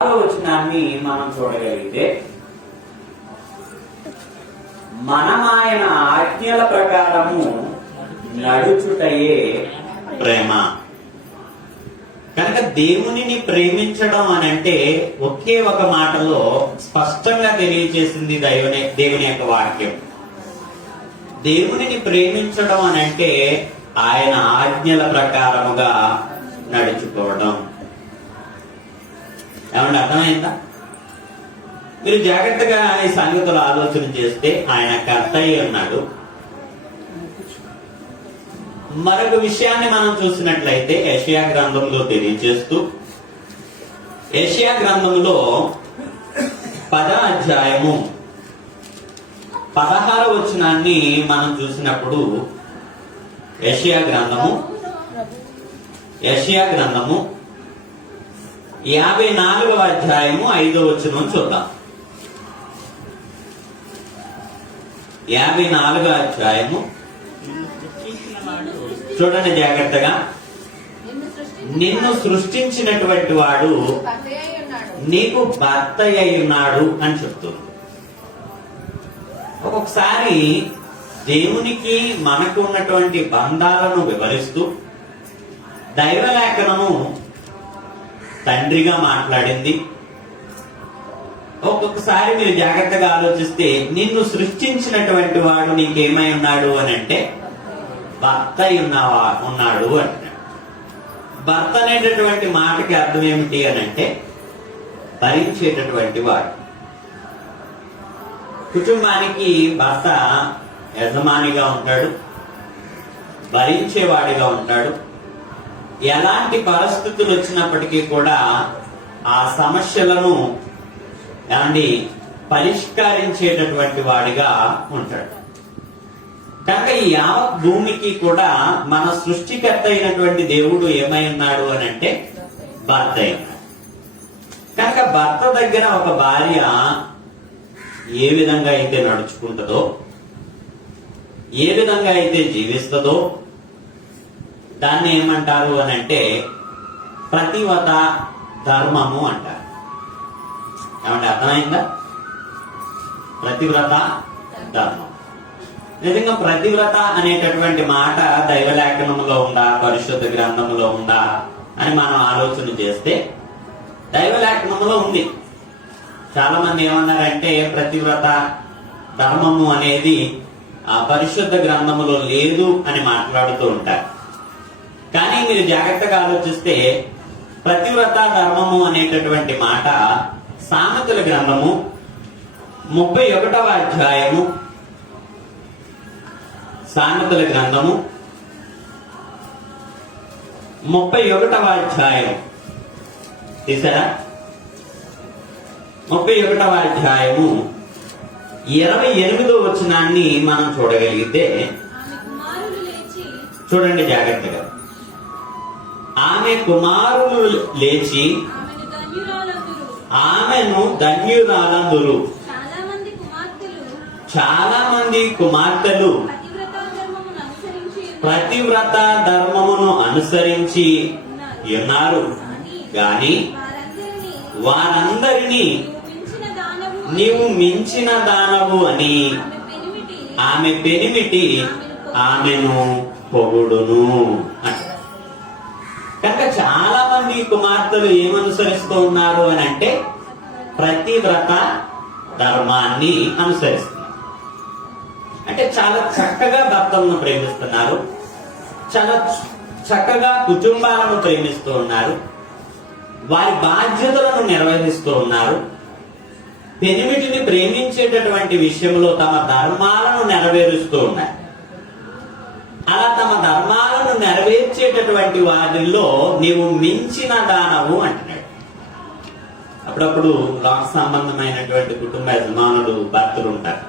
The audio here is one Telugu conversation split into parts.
వచనాన్ని మనం చూడగలిగితే, మనం ఆయన ఆజ్ఞల ప్రకారము నడుచుటయే ప్రేమ. కనుక దేవునిని ప్రేమించడం అని అంటే ఒకే ఒక మాటలో స్పష్టంగా తెలియజేసింది దేవుని యొక్క వాక్యం. దేవునిని ప్రేమించడం అని అంటే ఆయన ఆజ్ఞల ప్రకారముగా నడుచుకోవడం. ఏమంటే అర్థమైందా? మీరు జాగ్రత్తగా ఈ సంగతులు ఆలోచన చేస్తే ఆయన కర్త అయి ఉన్నాడు. మరొక విషయాన్ని మనం చూసినట్లయితే యెషయా గ్రంథంలో తెలియజేస్తూ, యెషయా గ్రంథంలో 10వ అధ్యాయము 16వ వచనాన్ని మనం చూసినప్పుడు యెషయా గ్రంథము 54వ అధ్యాయము 5వ వచనం చూద్దాం. 54వ అధ్యాయము చూడండి జాగ్రత్తగా. నిన్ను సృష్టించినటువంటి వాడు నీకు భర్త అయి ఉన్నాడు అని చెప్తుంది. ఒక్కొక్కసారి దేవునికి మనకు ఉన్నటువంటి బంధాలను వివరిస్తూ దైవలేఖనము తండ్రిగా మాట్లాడింది. ఒక్కొక్కసారి మీరు జాగ్రత్తగా ఆలోచిస్తే నిన్ను సృష్టించినటువంటి వాడు నీకేమై ఉన్నాడు అని అంటే భర్త ఉన్నాడు అంటాడు. భర్త అనేటటువంటి మాటకి అర్థం ఏమిటి అని అంటే భరించేటటువంటి వాడు. కుటుంబానికి భర్త యజమానిగా ఉంటాడు, భరించేవాడిగా ఉంటాడు. ఎలాంటి పరిస్థితులు వచ్చినప్పటికీ కూడా ఆ సమస్యలను పరిష్కరించేటటువంటి వాడిగా ఉంటాడు. కనుక ఈ యావత్ భూమికి కూడా మన సృష్టికర్త అయినటువంటి దేవుడు ఏమై ఉన్నాడు అని అంటే భర్త అయి ఉన్నాడు. కనుక భర్త దగ్గర ఒక భార్య ఏ విధంగా అయితే నడుచుకుంటుందో, ఏ విధంగా అయితే జీవిస్తుందో దాన్ని ఏమంటారు అని అంటే ప్రతివ్రత ధర్మము అంటారు. ఏమంటే అర్థమైందా? ప్రతివ్రత ధర్మం. నిజంగా ప్రతివ్రత అనేటటువంటి మాట దైవలేఖనంలో ఉందా, పరిశుద్ధ గ్రంథంలో ఉందా అని మనం ఆలోచన చేస్తే దైవలేఖనంలో ఉంది. చాలా మంది ఏమన్నారంటే ప్రతివ్రత ధర్మము అనేది ఆ పరిశుద్ధ గ్రంథములో లేదు అని మాట్లాడుతూ ఉంటారు. కానీ మీరు జాగ్రత్తగా ఆలోచిస్తే ప్రతివ్రత ధర్మము అనేటటువంటి మాట సామెతల గ్రంథము 31వ అధ్యాయము, సామెతల గ్రంథము 31వ అధ్యాయం తీసారా? 31వ అధ్యాయము 28వ వచనాన్ని మనం చూడగలిగితే చూడండి జాగ్రత్తగా. ఆమె కుమారులు లేచి ఆమెను ధన్యురాలందురు. చాలా మంది కుమార్తెలు ప్రతివ్రత ధర్మమును అనుసరించి ఉన్నారు, గాని వారందరినీ నీవు మించిన దానవు అని ఆమె పెనిమిటి ఆమెను పొగుడును అంటారు. కనుక చాలా మంది కుమార్తెలు ఏమనుసరిస్తూ ఉన్నారు అని అంటే ప్రతివ్రత ధర్మాన్ని అనుసరిస్తున్నారు. అంటే చాలా చక్కగా భర్తలను ప్రేమిస్తున్నారు, చాలా చక్కగా కుటుంబాలను ప్రేమిస్తూ ఉన్నారు, వారి బాధ్యతలను నిర్వహిస్తూ ఉన్నారు, పెనిమిటిని ప్రేమించేటటువంటి విషయంలో తమ ధర్మాలను నెరవేరుస్తూ ఉన్నారు. అలా తమ ధర్మాలను నెరవేర్చేటటువంటి వారిలో నీవు మించిన దానవు అంటున్నాడు. అప్పుడప్పుడు లోక సంబంధమైనటువంటి కుటుంబ యజమానులు భర్తలు ఉంటారు.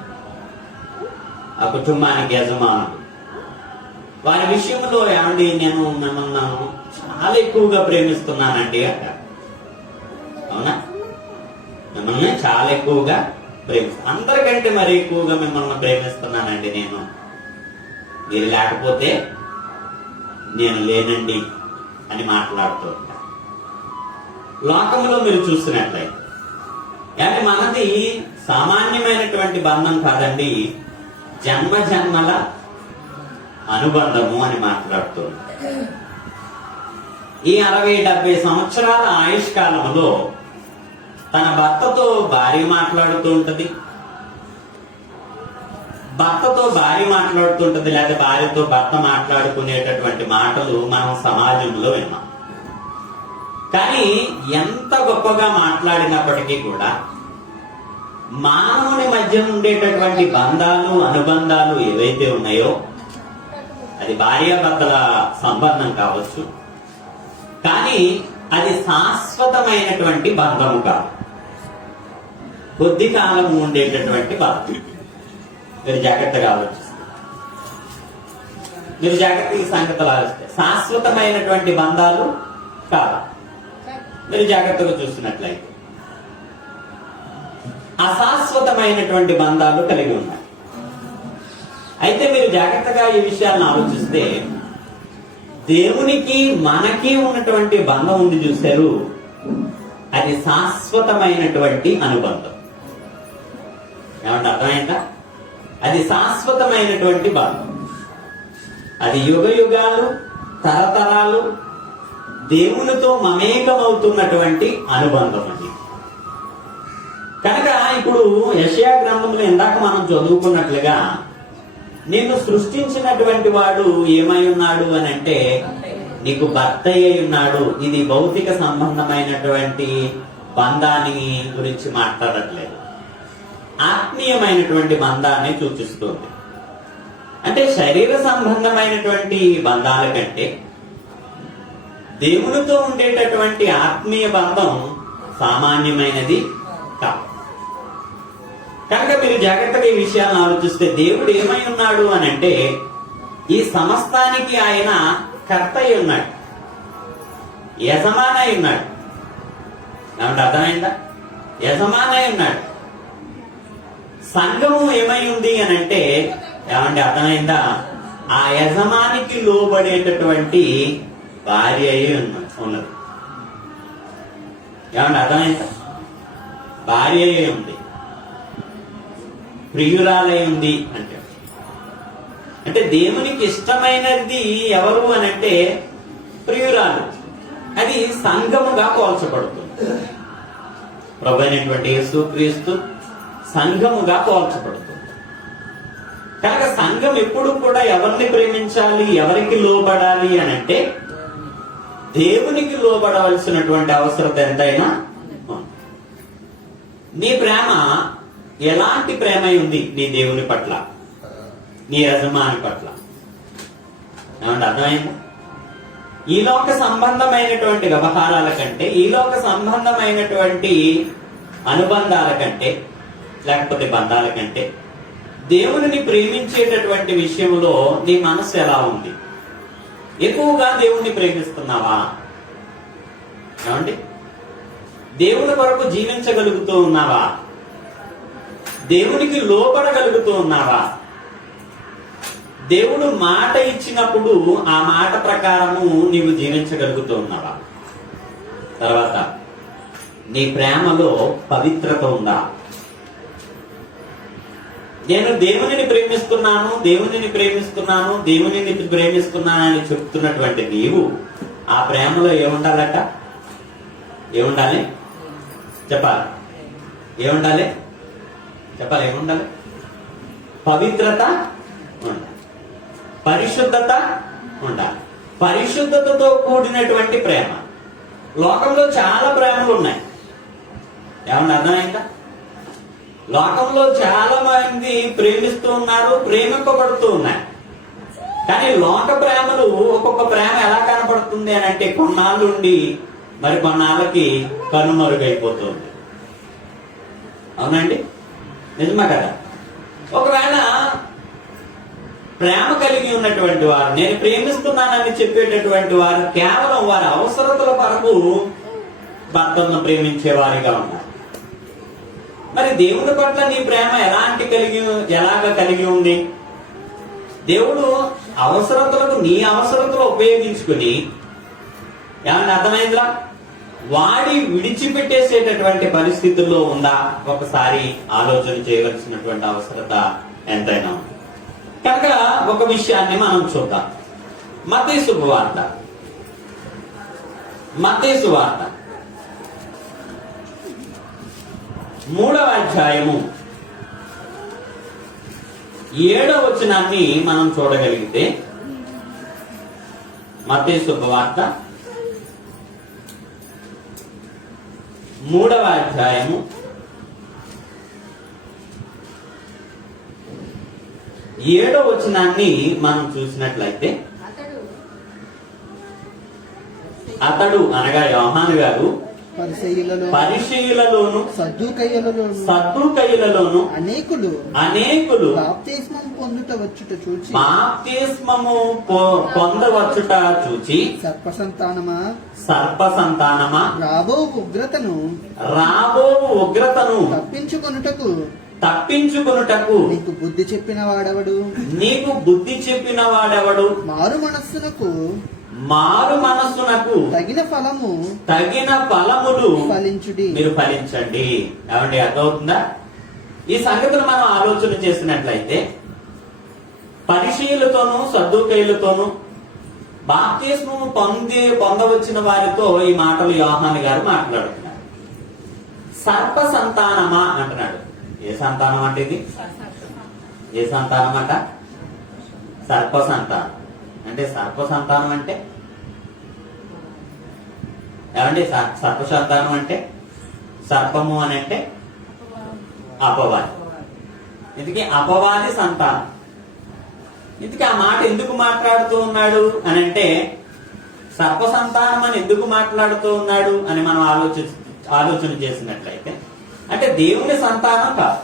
ఆ కుటుంబానికి యజమానులు వారి విషయంలో ఏమండి నేను మిమ్మల్ని చాలా ఎక్కువగా ప్రేమిస్తున్నానండి అంటారు. అవునా? మిమ్మల్ని చాలా ఎక్కువగా అందరికంటే మరి ఎక్కువగా మిమ్మల్ని ప్రేమిస్తున్నానండి నేను, మీరు లేకపోతే నేను లేనండి అని మాట్లాడుతూ ఉంటారు. లోకంలో మీరు చూస్తున్నట్లయితే, కానీ మనది సామాన్యమైనటువంటి బంధం కాదండి, జన్మ జన్మల అనుబంధము అని మాట్లాడుతుంది. ఈ 60-70 సంవత్సరాల ఆయుష్ కాలంలో తన భర్తతో భార్య మాట్లాడుతూ ఉంటది, భర్తతో భార్య మాట్లాడుతూ ఉంటది, లేదా భార్యతో భర్త మాట్లాడుకునేటటువంటి మాటలు మనం సమాజంలో విన్నాం. కానీ ఎంత గొప్పగా మాట్లాడినప్పటికీ కూడా మానవుని మధ్య ఉండేటటువంటి బంధాలు అనుబంధాలు ఏవైతే ఉన్నాయో, అది భార్యాభర్తల సంబంధం కావచ్చు, కానీ అది శాశ్వతమైనటువంటి బంధము కాదు, కొద్ది కాలం ఉండేటటువంటి బంధం. మీరు జాగ్రత్తగా ఆలోచిస్తారు, మీరు జాగ్రత్తగా సంగతులు ఆలోచిస్తే శాశ్వతమైనటువంటి బంధాలు కాదు. మీరు జాగ్రత్తగా చూస్తున్నట్లయితే అశాశ్వతమైనటువంటి బంధాలు కలిగి ఉన్నాయి. అయితే మీరు జాగ్రత్తగా ఈ విషయాలను ఆలోచిస్తే, దేవునికి మనకి ఉన్నటువంటి బంధం ఉంది చూశారు, అది శాశ్వతమైనటువంటి అనుబంధం. ఏమంటే అర్థమైందా? అది శాశ్వతమైనటువంటి బంధం, అది యుగ యుగాలు తరతరాలు దేవునితో మమేకమవుతున్నటువంటి అనుబంధం అది. కనుక ఇప్పుడు యెషయా గ్రంథంలో ఇందాక మనం చదువుకున్నట్లుగా, నిన్ను సృష్టించినటువంటి వాడు ఏమై ఉన్నాడు అని అంటే నీకు భర్త అయి ఉన్నాడు. ఇది భౌతిక సంబంధమైనటువంటి బంధాన్ని గురించి మాట్లాడట్లేదు, ఆత్మీయమైనటువంటి బంధాన్ని సూచిస్తుంది. అంటే శరీర సంబంధమైనటువంటి బంధాల కంటే దేవునితో ఉండేటటువంటి ఆత్మీయ బంధం సామాన్యమైనది కాదు. కనుక మీరు జాగ్రత్తగా ఈ విషయాలను ఆలోచిస్తే, దేవుడు ఏమై ఉన్నాడు అని అంటే ఈ సమస్తానికి ఆయన కర్త అయి ఉన్నాడు, యజమాని అయి ఉన్నాడు. ఏమంటే అర్థమైందా? యజమాని అయి ఉన్నాడు. సంఘము ఏమై ఉంది అని అంటే, ఏమంటే అర్థమైందా? ఆ యజమానికి లోబడేటటువంటి భార్య అయి ఉన్నది. ఏమంటే అర్థమైందా? భార్య అయి ఉంది, ప్రియురాలై ఉంది అంటే. అంటే దేవునికి ఇష్టమైనది ఎవరు అని అంటే ప్రియురాలు. అది సంఘముగా పోల్చబడుతుంది. ప్రభు అయినటువంటి యేసుక్రీస్తు సంఘముగా పోల్చబడుతుంది. కనుక సంఘం ఎప్పుడు కూడా ఎవరిని ప్రేమించాలి, ఎవరికి లోబడాలి అని అంటే దేవునికి లోబడవలసినటువంటి అవసరత ఎంతైనా ఉంది. నీ ప్రేమ ఎలాంటి ప్రేమ ఉంది నీ దేవుని పట్ల, నీ యజమాని పట్ల? ఏమంటే అర్థమైంది? ఈ లోక సంబంధమైనటువంటి వ్యవహారాల కంటే, ఈ లోక సంబంధమైనటువంటి అనుబంధాల కంటే, లేకపోతే బంధాల కంటే దేవునిని ప్రేమించేటటువంటి విషయంలో నీ మనసు ఎలా ఉంది? ఎక్కువగా దేవుణ్ణి ప్రేమిస్తున్నావా? ఏమండి? దేవుని కొరకు జీవించగలుగుతూ ఉన్నావా? దేవునికి లోపడగలుగుతూ ఉన్నావా? దేవుడు మాట ఇచ్చినప్పుడు ఆ మాట ప్రకారము నీవు జీవించగలుగుతూ ఉన్నావా? తర్వాత నీ ప్రేమలో పవిత్రత ఉందా? నేను దేవునిని ప్రేమిస్తున్నాను, దేవునిని ప్రేమిస్తున్నాను, దేవునిని ప్రేమిస్తున్నానని చెప్తున్నటువంటి నీవు ఆ ప్రేమలో ఏముండాలట? ఏముండాలి చెప్పాలి? ఏముండాలి చెప్పాలి? ఏముండాలి? పవిత్రత ఉండాలి, పరిశుద్ధత ఉండాలి. పరిశుద్ధతతో కూడినటువంటి ప్రేమ. లోకంలో చాలా ప్రేమలు ఉన్నాయి. ఏమన్నా అర్థమైందా? లోకంలో చాలా మంది ప్రేమిస్తూ ఉన్నారు, ప్రేమింపబడుతూ ఉన్నారు. కానీ లోక ప్రేమలు, ఒక్కొక్క ప్రేమ ఎలా కనపడుతుంది అని అంటే కొన్నాళ్ళు ఉండి మరి కొన్నాళ్ళకి కనుమరుగైపోతుంది. అవునండి, నిజమా కదా? ఒకవేళ ప్రేమ కలిగి ఉన్నటువంటి వారు, నేను ప్రేమిస్తున్నానని చెప్పేటటువంటి వారు కేవలం వారి అవసరతల కొరకు భర్తను ప్రేమించే వారిగా ఉన్నారు. మరి దేవుని పట్ల నీ ప్రేమ ఎలాగ కలిగి ఉంది? దేవుడు అవసరతలకు నీ అవసరతలు ఉపయోగించుకుని, ఏమన్నా అర్థమైందిరా? వాడి విడిచిపెట్టేసేటటువంటి పరిస్థితుల్లో ఉందా ఒకసారి ఆలోచన చేయవలసినటువంటి అవసరత ఎంతైనా ఉంది. కనుక ఒక విషయాన్ని మనం చూద్దాం. మత్తయి శుభవార్త 3వ అధ్యాయము 7వ వచనాన్ని మనం చూడగలిగితే, మత్తయి శుభవార్త 3వ అధ్యాయము 7వ వచనాన్ని మనం చూసినట్లయితే, అతడు అనగా యోహాను గారు పరిసయ్యులలోను సద్దూకయ్యులలోను అనేకులు బాప్తిస్మము పొందవచ్చుట చూచి సర్ప సంతానమా రాబో ఉగ్రతను తప్పించుకొనుటకు నీకు బుద్ధి చెప్పిన వాడెవడు మారు మనస్సునకు తగిన ఫలములు మీరు ఫలించండి. ఏమండి, అర్థమవుతుందా? ఈ సంగతులు మనం ఆలోచన చేసినట్లయితే పరిసయ్యులతోనూ సద్దూకయ్యులతోనూ బాప్తిస్మము పొందవచ్చిన వారితో ఈ మాటలు యోహాను గారు మాట్లాడుతున్నారు. సర్ప సంతానమా అంటున్నాడు. ఏ సంతానం అంటే ఇది? ఏ సంతానం అట? సర్ప సంతానం. అంటే సర్ప సంతానం అంటే ఏమండి? సర్ప సంతానం అంటే సర్పము అని అంటే అపవాది. ఇందుకే అపవాది సంతానం. ఇందుకే ఆ మాట ఎందుకు మాట్లాడుతూ ఉన్నాడు అని అంటే, సర్ప సంతానం అని ఎందుకు మాట్లాడుతూ ఉన్నాడు అని మనం ఆలోచన చేసినట్లయితే, అంటే దేవుని సంతానం కాదు,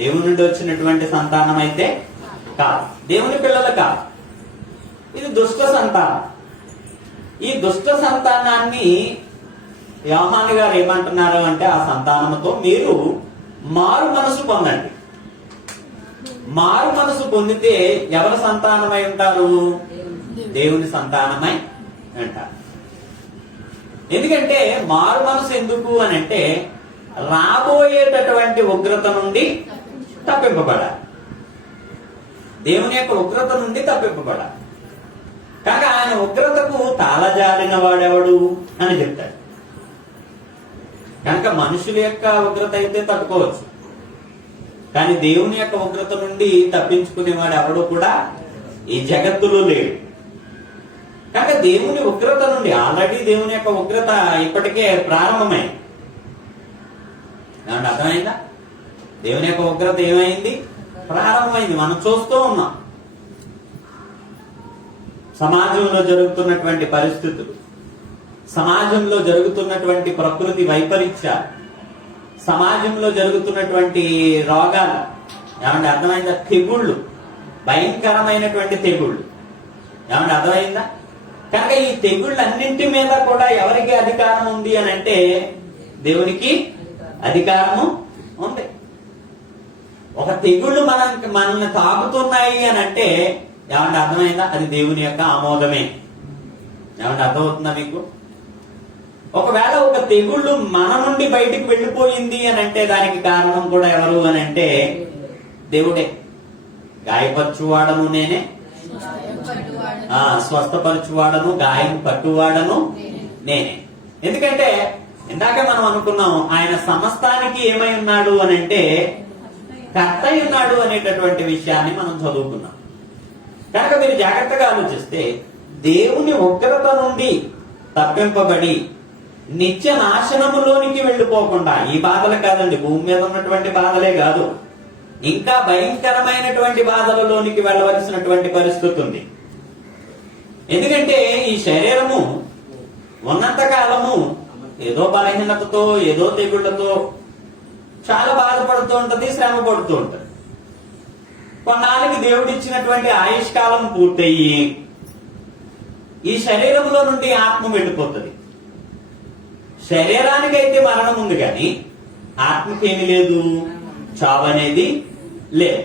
దేవుని నుండి వచ్చినటువంటి సంతానం అయితే కాదు, దేవుని పిల్లలు కాదు. ఇది దుష్ట సంతానం. ఈ దుష్ట సంతానాన్ని యోహాను గారు ఏమంటున్నారు అంటే, ఆ సంతానంతో మీరు మారు మనసు పొందండి. మారు మనసు పొందితే ఎవరి సంతానమై ఉంటారు? దేవుని సంతానమై అంటారు. ఎందుకంటే మారు మనసు ఎందుకు అని అంటే, రాబోయేటటువంటి ఉగ్రత నుండి తప్పింపబడాలి. దేవుని యొక్క ఉగ్రత నుండి తప్పింపబడాలి. కాగా ఆయన ఉగ్రతకు తాళజారిన వాడెవడు అని చెప్తాడు. కనుక మనుషుల యొక్క ఉగ్రత అయితే తట్టుకోవచ్చు, కానీ దేవుని యొక్క ఉగ్రత నుండి తప్పించుకునేవాడు ఎవడు కూడా ఈ జగత్తులో లేడు. కనుక దేవుని ఉగ్రత నుండి ఆల్రెడీ దేవుని యొక్క ఉగ్రత ఇప్పటికే ప్రారంభమైంది. ఏమంటే అర్థమైందా? దేవుని యొక్క ఉగ్రత ఏమైంది? ప్రారంభమైంది. మనం చూస్తూ ఉన్నాం. సమాజంలో జరుగుతున్నటువంటి పరిస్థితులు, సమాజంలో జరుగుతున్నటువంటి ప్రకృతి వైపరీత్యాలు, సమాజంలో జరుగుతున్నటువంటి రోగాలు, ఏమంటే అర్థమైందా? తెగుళ్ళు, భయంకరమైనటువంటి తెగుళ్ళు. ఏమంటే అర్థమైందా? కనుక ఈ తెగుళ్ళన్నింటి మీద కూడా ఎవరికి అధికారం ఉంది అని అంటే, దేవునికి అధికారము ఉంది. ఒక తెగుళ్ళు మనల్ని తాకుతున్నాయి అని అంటే, ఏమంటే అర్థమైందా? అది దేవుని యొక్క ఆమోదమే. ఏమంటే అర్థమవుతుందా మీకు? ఒకవేళ ఒక తెగుళ్ళు మన నుండి బయటికి వెళ్ళిపోయింది అని అంటే, దానికి కారణం కూడా ఎవరు అని అంటే దేవుడే. గాయపరచువాడను నేనే, స్వస్థపరచువాడను, గాయం పట్టువాడను నేనే. ఎందుకంటే ఇందాక మనం అనుకున్నాం, ఆయన సమస్తానికి ఏమై ఉన్నాడు అని అంటే కర్త ఉన్నాడు అనేటటువంటి విషయాన్ని మనం చదువుకున్నాం. కనుక మీరు జాగ్రత్తగా ఆలోచిస్తే, దేవుని ఉగ్రత నుండి తప్పింపబడి నిత్య నాశనములోనికి వెళ్ళిపోకుండా, ఈ బాధలు కాదండి, భూమి మీద ఉన్నటువంటి బాధలే కాదు, ఇంకా భయంకరమైనటువంటి బాధలలోనికి వెళ్ళవలసినటువంటి పరిస్థితి ఉంది. ఎందుకంటే ఈ శరీరము ఉన్నంత కాలము ఏదో బలహీనతతో, ఏదో తెగుళ్లతో చాలా బాధపడుతూ ఉంటది, శ్రమ పడుతూ ఉంటది. కొన్నాళ్ళకి దేవుడిచ్చినటువంటి ఆయుష్కాలం పూర్తయ్యి ఈ శరీరంలో నుండి ఆత్మ వెళ్ళిపోతుంది. శరీరానికైతే మరణం ఉంది, కానీ ఆత్మకి ఏమి లేదు, చావు అనేది లేదు.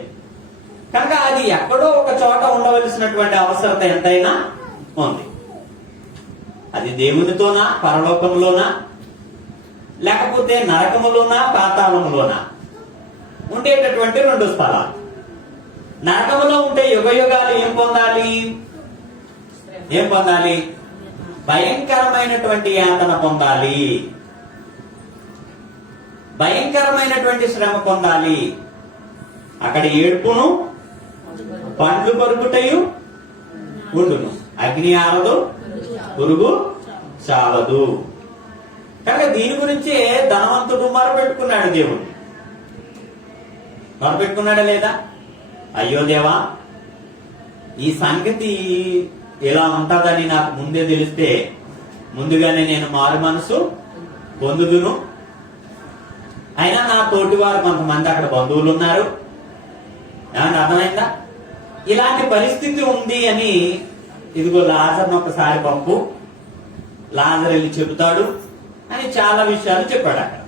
కనుక అది ఎక్కడో ఒక చోట ఉండవలసినటువంటి అవసరత ఎంతైనా ఉంది. అది దేవునితోనా, పరలోకంలోనా, లేకపోతే నరకములోనా, పాతాళములోనా ఉండేటటువంటి రెండు స్థలాలు. నరకములో ఉంటే యుగయుగాలు ఏం పొందాలి? భయంకరమైనటువంటి యాతన పొందాలి, భయంకరమైనటువంటి శ్రమ పొందాలి. అక్కడ ఏడ్పును, పండ్లు కొరుకుటయు ఉండును, అగ్ని ఆరదు, పురుగు చావదు. కనుక దీని గురించే ధనవంతుడు మొరపెట్టుకున్నాడు, దేవుడు మొరపెట్టుకున్నాడా లేదా? అయ్యో దేవా, ఈ సంగతి ఇలా ఉంటుందని నాకు ముందే తెలిస్తే ముందుగానే నేను మారు మనసు పొందుదును. అయినా నా తోటి వారు కొంతమంది అక్కడ బంధువులు ఉన్నారు, ఏమన్నా అర్థమైందా? ఇలాంటి పరిస్థితి ఉంది అని, ఇదిగో లాజర్ను ఒకసారి పంపు, లాజర్ వెళ్ళి చెబుతాడు అని చాలా విషయాలు చెప్పాడు అక్కడ.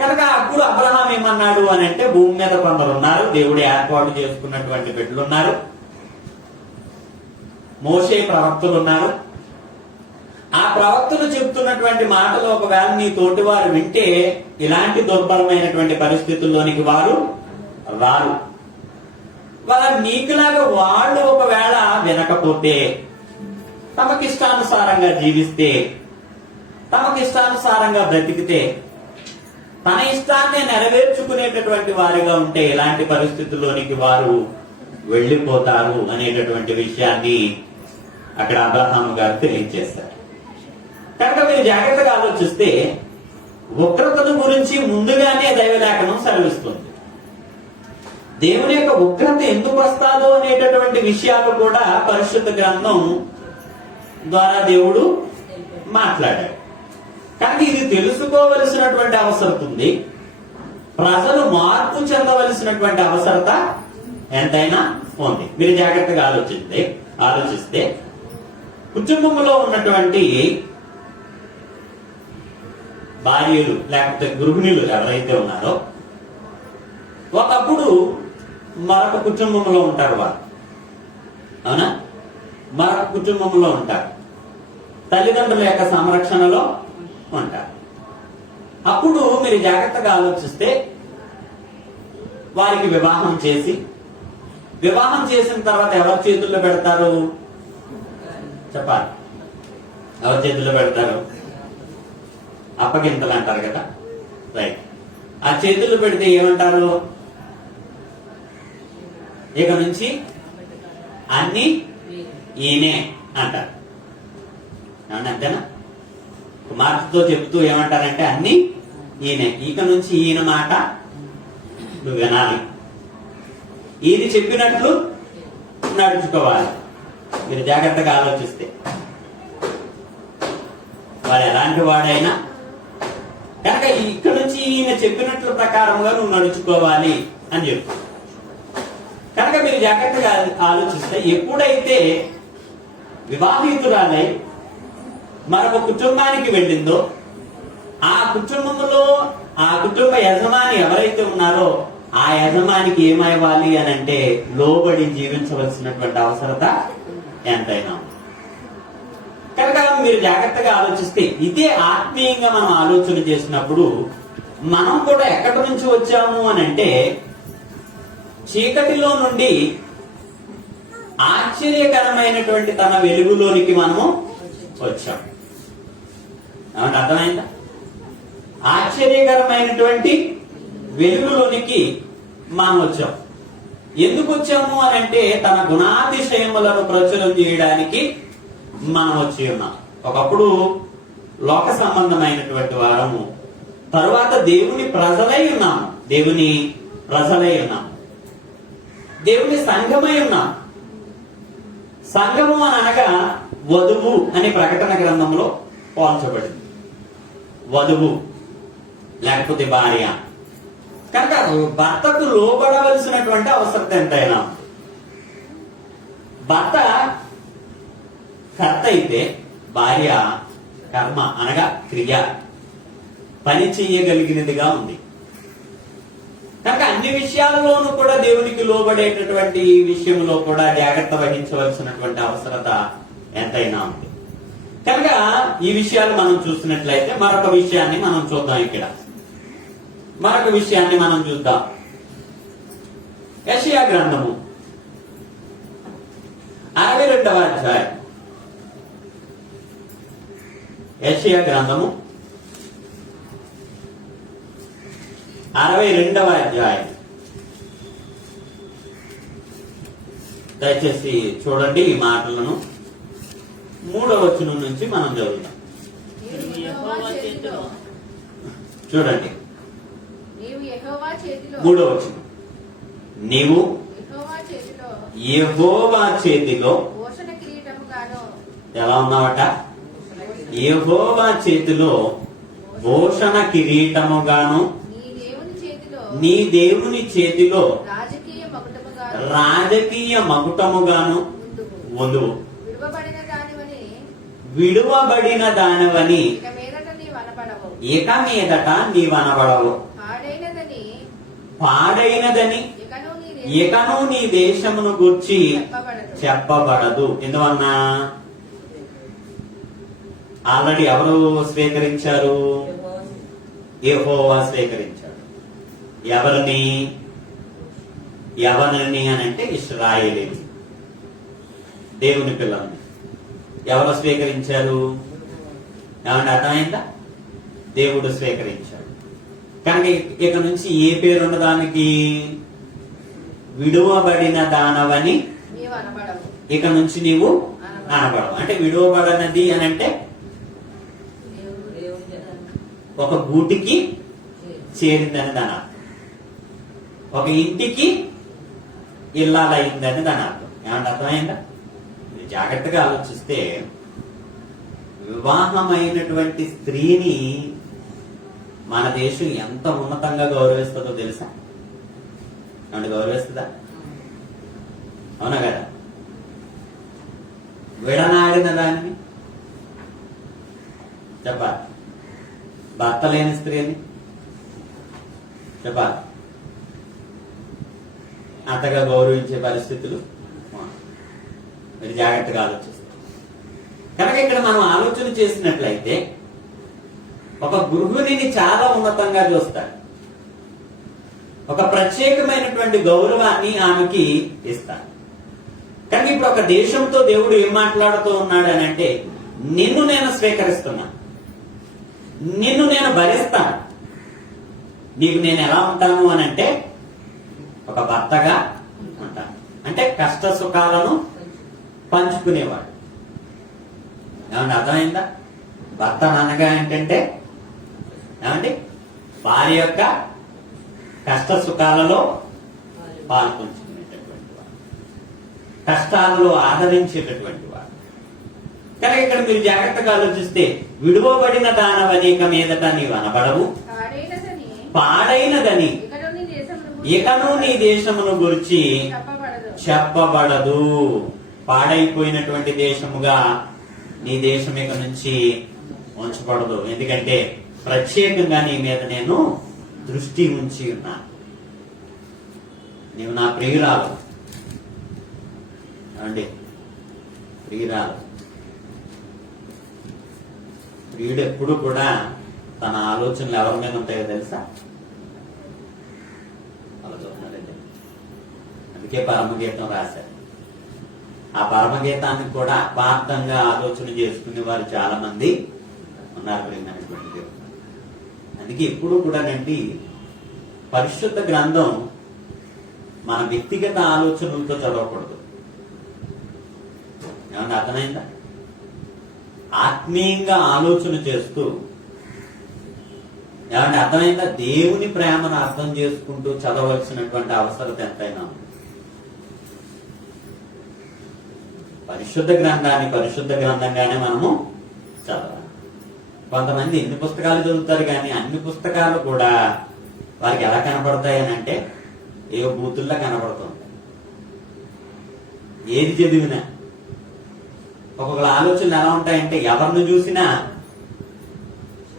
కనుక అప్పుడు అబ్రహాం ఏమన్నాడు అని అంటే, భూమి మీద కొందరు ఉన్నారు, దేవుడు ఏర్పాటు చేసుకున్నటువంటి బిడ్డలు ఉన్నారు, మోషే ప్రవక్తలు ఉన్నారు. ఆ ప్రవక్తలు చెప్తున్నటువంటి మాటలు ఒకవేళ నీ తోటి వారు వింటే ఇలాంటి దుర్బలమైనటువంటి పరిస్థితుల్లోనికి వారు రారు. వాళ్ళ నీకులాగా వాళ్ళు ఒకవేళ వినకపోతే, తమకిష్టానుసారంగా జీవిస్తే, తమకిష్టానుసారంగా బ్రతికితే, తన ఇష్టాన్ని నెరవేర్చుకునేటటువంటి వారిగా ఉంటే ఇలాంటి పరిస్థితుల్లోనికి వారు వెళ్ళిపోతారు అనేటటువంటి విషయాన్ని అక్కడ అబ్రహాం గారు తెలియజేశారు. కనుక మీరు జాగ్రత్తగా ఆలోచిస్తే ఉగ్రతల గురించి ముందుగానే దైవలేఖనం సెలవిస్తుంది. దేవుని యొక్క ఉగ్రత ఎందుకు వస్తాదో అనేటటువంటి విషయాలు కూడా పరిశుద్ధ గ్రంథం ద్వారా దేవుడు మాట్లాడాడు. కానీ ఇది తెలుసుకోవలసినటువంటి అవసరం ఉంది, ప్రజలు మార్పు చెందవలసినటువంటి అవసరత ఎంతైనా ఉంది. మీరు జాగ్రత్తగా ఆలోచిస్తే కుటుంబంలో ఉన్నటువంటి భార్యలు లేకపోతే గృహిణులు ఎవరైతే ఉన్నారో ఒకప్పుడు మరొక కుటుంబంలో ఉంటారు వారు, అవునా? మరొక కుటుంబంలో ఉంటారు, తల్లిదండ్రుల యొక్క సంరక్షణలో ఉంటారు. అప్పుడు మీరు జాగ్రత్తగా ఆలోచిస్తే వారికి వివాహం చేసిన తర్వాత ఎవరి చేతుల్లో పెడతారు? చెప్పాలి, ఎవరి చేతుల్లో పెడతారు? అప్పగింతలు అంటారు కదా, రైట్. ఆ చేతుల్లో పెడితే ఏమంటారు? ఇక నుంచి అన్ని ఈయనే అంటారు, ఏమన్నా అంతేనా? కుమార్తెతో చెప్తూ ఏమంటారంటే అన్ని ఈయనే, ఇక నుంచి ఈయన మాట నువ్వు వినాలి, ఈయన చెప్పినట్లు నడుచుకోవాలి. మీరు జాగ్రత్తగా ఆలోచిస్తే వాడు ఎలాంటి వాడైనా కనుక ఇక్కడ నుంచి ఈయన చెప్పినట్లు ప్రకారంగా నువ్వు నడుచుకోవాలి అని చెప్పు. కనుక మీరు జాగ్రత్తగా ఆలోచిస్తే ఎప్పుడైతే వివాహితురాలై మరొక కుటుంబానికి వెళ్ళిందో ఆ కుటుంబంలో ఆ కుటుంబ యజమాని ఎవరైతే ఉన్నారో ఆ యజమానికి ఏమవ్వాలి అని అంటే లోబడి జీవించవలసినటువంటి అవసరత ఎంతైనా. కనుక మీరు జాగ్రత్తగా ఆలోచిస్తే ఇదే ఆత్మీయంగా మనం ఆలోచన చేసినప్పుడు మనం కూడా ఎక్కడి నుంచి వచ్చాము అని అంటే చీకటిలో నుండి ఆశ్చర్యకరమైనటువంటి తన వెలుగులోనికి మనము వచ్చాం. ఏమంటే అర్థమైందా? ఆశ్చర్యకరమైనటువంటి వెలుగులోనికి మనం వచ్చాం. ఎందుకు వచ్చాము అని అంటే తన గుణాతిశయములను ప్రచురం చేయడానికి మనం వచ్చి ఉన్నాం. ఒకప్పుడు లోక సంబంధమైనటువంటి వారము, తరువాత దేవుని ప్రజలై ఉన్నాము, దేవుని సంఘమై ఉన్నాం. సంఘము అని అనగా వధువు అని ప్రకటన గ్రంథంలో పోల్చబడింది. వధువు లేకపోతే భార్య. కనుక భర్తకు లోబడవలసినటువంటి అవసరం ఎంతైనా. భర్త కర్త అయితే భార్య కర్మ అనగా క్రియ పని చేయగలిగినదిగా ఉంది. కనుక అన్ని విషయాలలోనూ కూడా దేవునికి లోబడేటటువంటి విషయంలో కూడా జాగ్రత్త వహించవలసినటువంటి అవసరత ఎంతైనా ఉంది. కనుక ఈ విషయాలు మనం చూసినట్లయితే మరొక విషయాన్ని మనం చూద్దాం. ఇక్కడ మరొక విషయాన్ని మనం చూద్దాం. యెషయా గ్రంథము 62వ అధ్యాయం. యెషయా గ్రంథము 62వ అధ్యాయం. దయచేసి చూడండి ఈ మాటలను. 3వ వచనం నుంచి మనం చదువుతాం. నీవు యెహోవా చేతిలో చూడండి నీవు యెహోవా చేతిలో 3వ వచనం. నీవు యెహోవా చేతిలో యెహోవా చేతిలో భూషణ కిరీటముగాను ఎలా ఉన్నావట? యెహోవా చేతిలో భూషణ కిరీటముగాను, నీ దేవుని చేతిలో నీ దేవుని చేతిలో రాజకీయ మకుటముగాను రాజకీయ మకుటముగాను ఉండుము. వధువు. విడువబడిన దానివని విడువబడిన దానవని ఇక మీదట నీ వనపడవు. ఇక మీదట నీవనబడవు. పాడైనదని పాడైనదని ఇకను నీ నీ దేశమును గూర్చి చెప్పబడదు. చెప్పబడదు. ఎందువలన? ఆల్రెడీ ఎవరు స్వీకరించారు? యెహోవా స్వీకరించాడు. ఎవరిని అని అంటే ఇశ్రాయేలీయులు, దేవుని పిల్లల్ని ఎవరు స్వీకరించారు? ఏమంటే అర్థమైందా? దేవుడు స్వీకరించాడు. కానీ ఇక నుంచి ఏ పేరు ఉన్నదానికి? విడువబడిన దానవని నీవు అనబడవు. ఇక నుంచి నీవు అనబడవు. అంటే విడువబడినది అని అంటే ఒక గూటికి చేరిందని దాని అర్థం. ఒక ఇంటికి ఇల్లాలయ్యిందని దాని అర్థం. ఏమంటే అర్థమైందా? మీరు జాగ్రత్తగా ఆలోచిస్తే వివాహమైనటువంటి స్త్రీని మన దేశం ఎంత ఉన్నతంగా గౌరవిస్తుందో తెలుసా? ఏమంటే గౌరవిస్తుందా? అవునా కదా? విడనాడిన దానిని చెప్పాలి. భర్త లేని స్త్రీని చెప్పాలి. అంతగా గౌరవించే పరిస్థితులు మీరు జాగ్రత్తగా ఆలోచిస్తారు. కనుక ఇక్కడ మనం ఆలోచన చేసినట్లయితే ఒక గృహిణిని చాలా ఉన్నతంగా చూస్తాడు. ఒక ప్రత్యేకమైనటువంటి గౌరవాన్ని ఆమెకి ఇస్తాడు. కానీ ఇప్పుడు ఒక దేశంతో దేవుడు ఏం మాట్లాడుతూ ఉన్నాడు అని అంటే, నిన్ను నేను స్వీకరిస్తున్నాను, నిన్ను నేను భరిస్తాను. నీకు నేను ఎలా ఉంటాను అని అంటే ఒక భర్తగా ఉంటాను. అంటే కష్ట సుఖాలను పంచుకునేవాడు. ఏమంటే అర్థమైందా? భర్త అనగా ఏంటంటే ఏమండి భార్య యొక్క కష్ట సుఖాలలో పాల్పంచుకునేటటువంటి వాడు, కష్టాలలో ఆదరించేటటువంటి వాడు. కనుక ఇక్కడ మీరు జాగ్రత్తగా ఆలోచిస్తే విడువబడిన దానవనేక మీదట నీవు అనబడవు, పాడైనదని ఇకను నీ దేశమును గురించి చెప్పబడదు. పాడైపోయినటువంటి దేశముగా నీ దేశం ఇక నుంచి ఉంచబడదు. ఎందుకంటే ప్రత్యేకంగా నీ మీద నేను దృష్టి ఉంచి ఉన్నాను. నీవు నా ప్రియురాలు అండి. ప్రియురాలు, ప్రియుడు ఎప్పుడు కూడా తన ఆలోచనలు ఎవరి మీద ఉంటాయో తెలుసా? అలా చెప్తున్నారండి. అందుకే పరమగీతం రాశారు. ఆ పరమగీతాన్ని కూడా అపార్థంగా ఆలోచన చేసుకునే వారు చాలా మంది ఉన్నారు. ప్రియమైనటువంటి అందుకే ఎప్పుడు కూడా నండి పరిశుద్ధ గ్రంథం మన వ్యక్తిగత ఆలోచనలతో చదవకూడదు. ఏమన్నా అర్థమైందా? ఆత్మీయంగా ఆలోచన చేస్తూ, ఏమంటే అర్థమైందా? దేవుని ప్రేమను అర్థం చేసుకుంటూ చదవలసినటువంటి అవసరత ఎంతైనా ఉంది. పరిశుద్ధ గ్రంథాన్ని పరిశుద్ధ గ్రంథంగానే మనము చదవాలి. కొంతమంది ఎన్ని పుస్తకాలు చదువుతారు కానీ అన్ని పుస్తకాలు కూడా వారికి ఎలా కనపడతాయి అని అంటే ఏవో బూతుల్లా కనపడుతుంది. ఏది చదివినా ఒక్కొక్క ఆలోచనలు ఎలా ఉంటాయంటే ఎవరిని చూసినా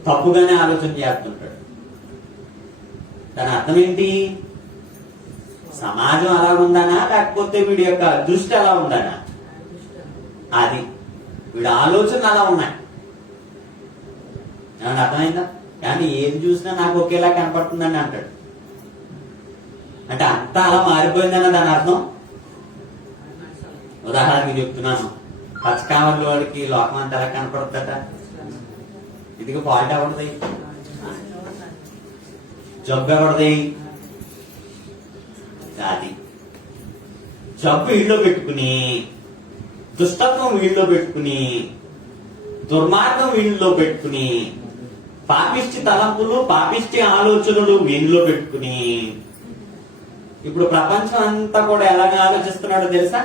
తప్పుగానే ఆలోచన చేస్తుంటాడు. దాని అర్థం ఏంటి? సమాజం అలా ఉందనా, లేకపోతే వీడి యొక్క దృష్టి అలా ఉందనా? అది వీడి ఆలోచనలు అలా ఉన్నాయి. ఏమన్నా అర్థమైందా? కానీ ఏది చూసినా నాకు ఒకేలా కనపడుతుందని అంటాడు. అంటే అంతా అలా మారిపోయిందన్న దాని అర్థం. ఉదాహరణకి చెప్తున్నాను, పచ్చకామర్ల వాడికి లోకం అంతా ఎలా కనపడుతుందట? ఇదిగో ఫాల్ట్ ఎవరిది? జబ్బు ఎవరిది? అది జబ్బు వీళ్ళలో పెట్టుకుని, దుష్టత్వం వీళ్ళలో పెట్టుకుని, దుర్మార్గం వీళ్ళలో పెట్టుకుని, పాపిష్టి తలంపులు పాపిష్టి ఆలోచనలు వీళ్ళలో పెట్టుకుని ఇప్పుడు ప్రపంచం అంతా కూడా ఎలాగ ఆలోచిస్తున్నాడో తెలుసా?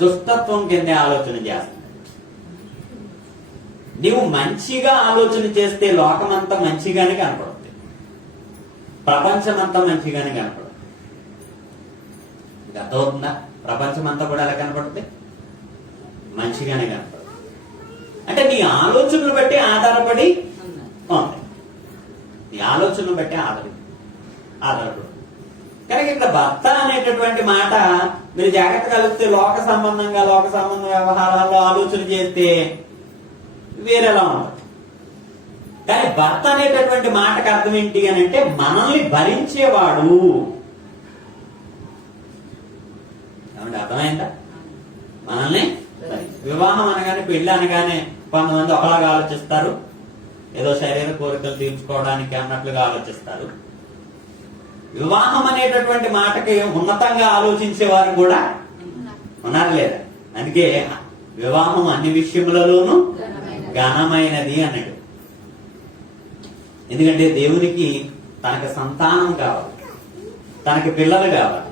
దుష్టత్వం కింద ఆలోచన చేస్తున్నాడు. నీవు మంచిగా ఆలోచన చేస్తే లోకమంతా మంచిగానే కనపడుతుంది, ప్రపంచం అంతా మంచిగానే కనపడుతుంది. ఇది అర్థమవుతుందా? ప్రపంచం అంతా కూడా ఎలా కనపడుతుంది? మంచిగానే కనపడుతుంది. అంటే నీ ఆలోచనలు బట్టి ఆధారపడి ఉంది. నీ ఆలోచనలు బట్టి ఆధారపడి. కనుక ఇక్కడ భర్త అనేటటువంటి మాట మీరు జాగ్రత్త కలిగితే లోక సంబంధ వ్యవహారాల్లో ఆలోచన చేస్తే వేరేలా ఉంటుంది. కానీ భర్త అనేటటువంటి మాటకు అర్థం ఏంటి అని అంటే మనల్ని భరించేవాడు. ఏమంటే అర్థమైందా? మనల్ని వివాహం అనగానే పెళ్లి అనగానే కొంతమంది ఒకలాగా ఆలోచిస్తారు, ఏదో శరీర కోరికలు తీర్చుకోవడానికి అన్నట్లుగా ఆలోచిస్తారు. వివాహం అనేటటువంటి మాటకి ఉన్నతంగా ఆలోచించేవారు కూడా ఉన్నారు లేదా? అందుకే వివాహం అన్ని విషయములలోనూ ఘనమైనది అన్నాడు. ఎందుకంటే దేవునికి తనకు సంతానం కావాలి, తనకి పిల్లలు కావాలి.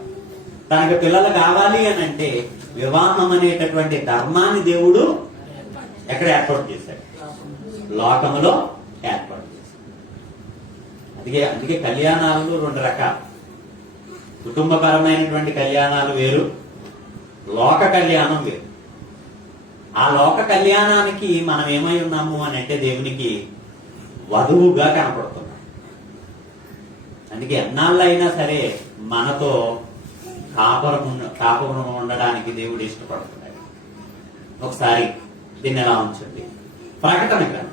తనకి పిల్లలు కావాలి అని అంటే వివాహం అనేటటువంటి ధర్మాన్ని దేవుడు ఎక్కడ ఏర్పాటు చేశాడు? లోకములో ఏర్పాటు చేశాడు. అందుకే కళ్యాణాలు రెండు రకాలు. కుటుంబపరమైనటువంటి కళ్యాణాలు వేరు, లోక కళ్యాణం వేరు. ఆ లోక కళ్యాణానికి మనం ఏమై ఉన్నాము అని అంటే దేవునికి వధువుగా కనపడుతున్నాం. అందుకే ఎన్నాళ్ళైనా సరే మనతో కాపురం ఉండడానికి దేవుడు ఇష్టపడుతున్నాడు. ఒకసారి దీన్ని ఎలా ఉంచండి. ప్రకటన గ్రంథం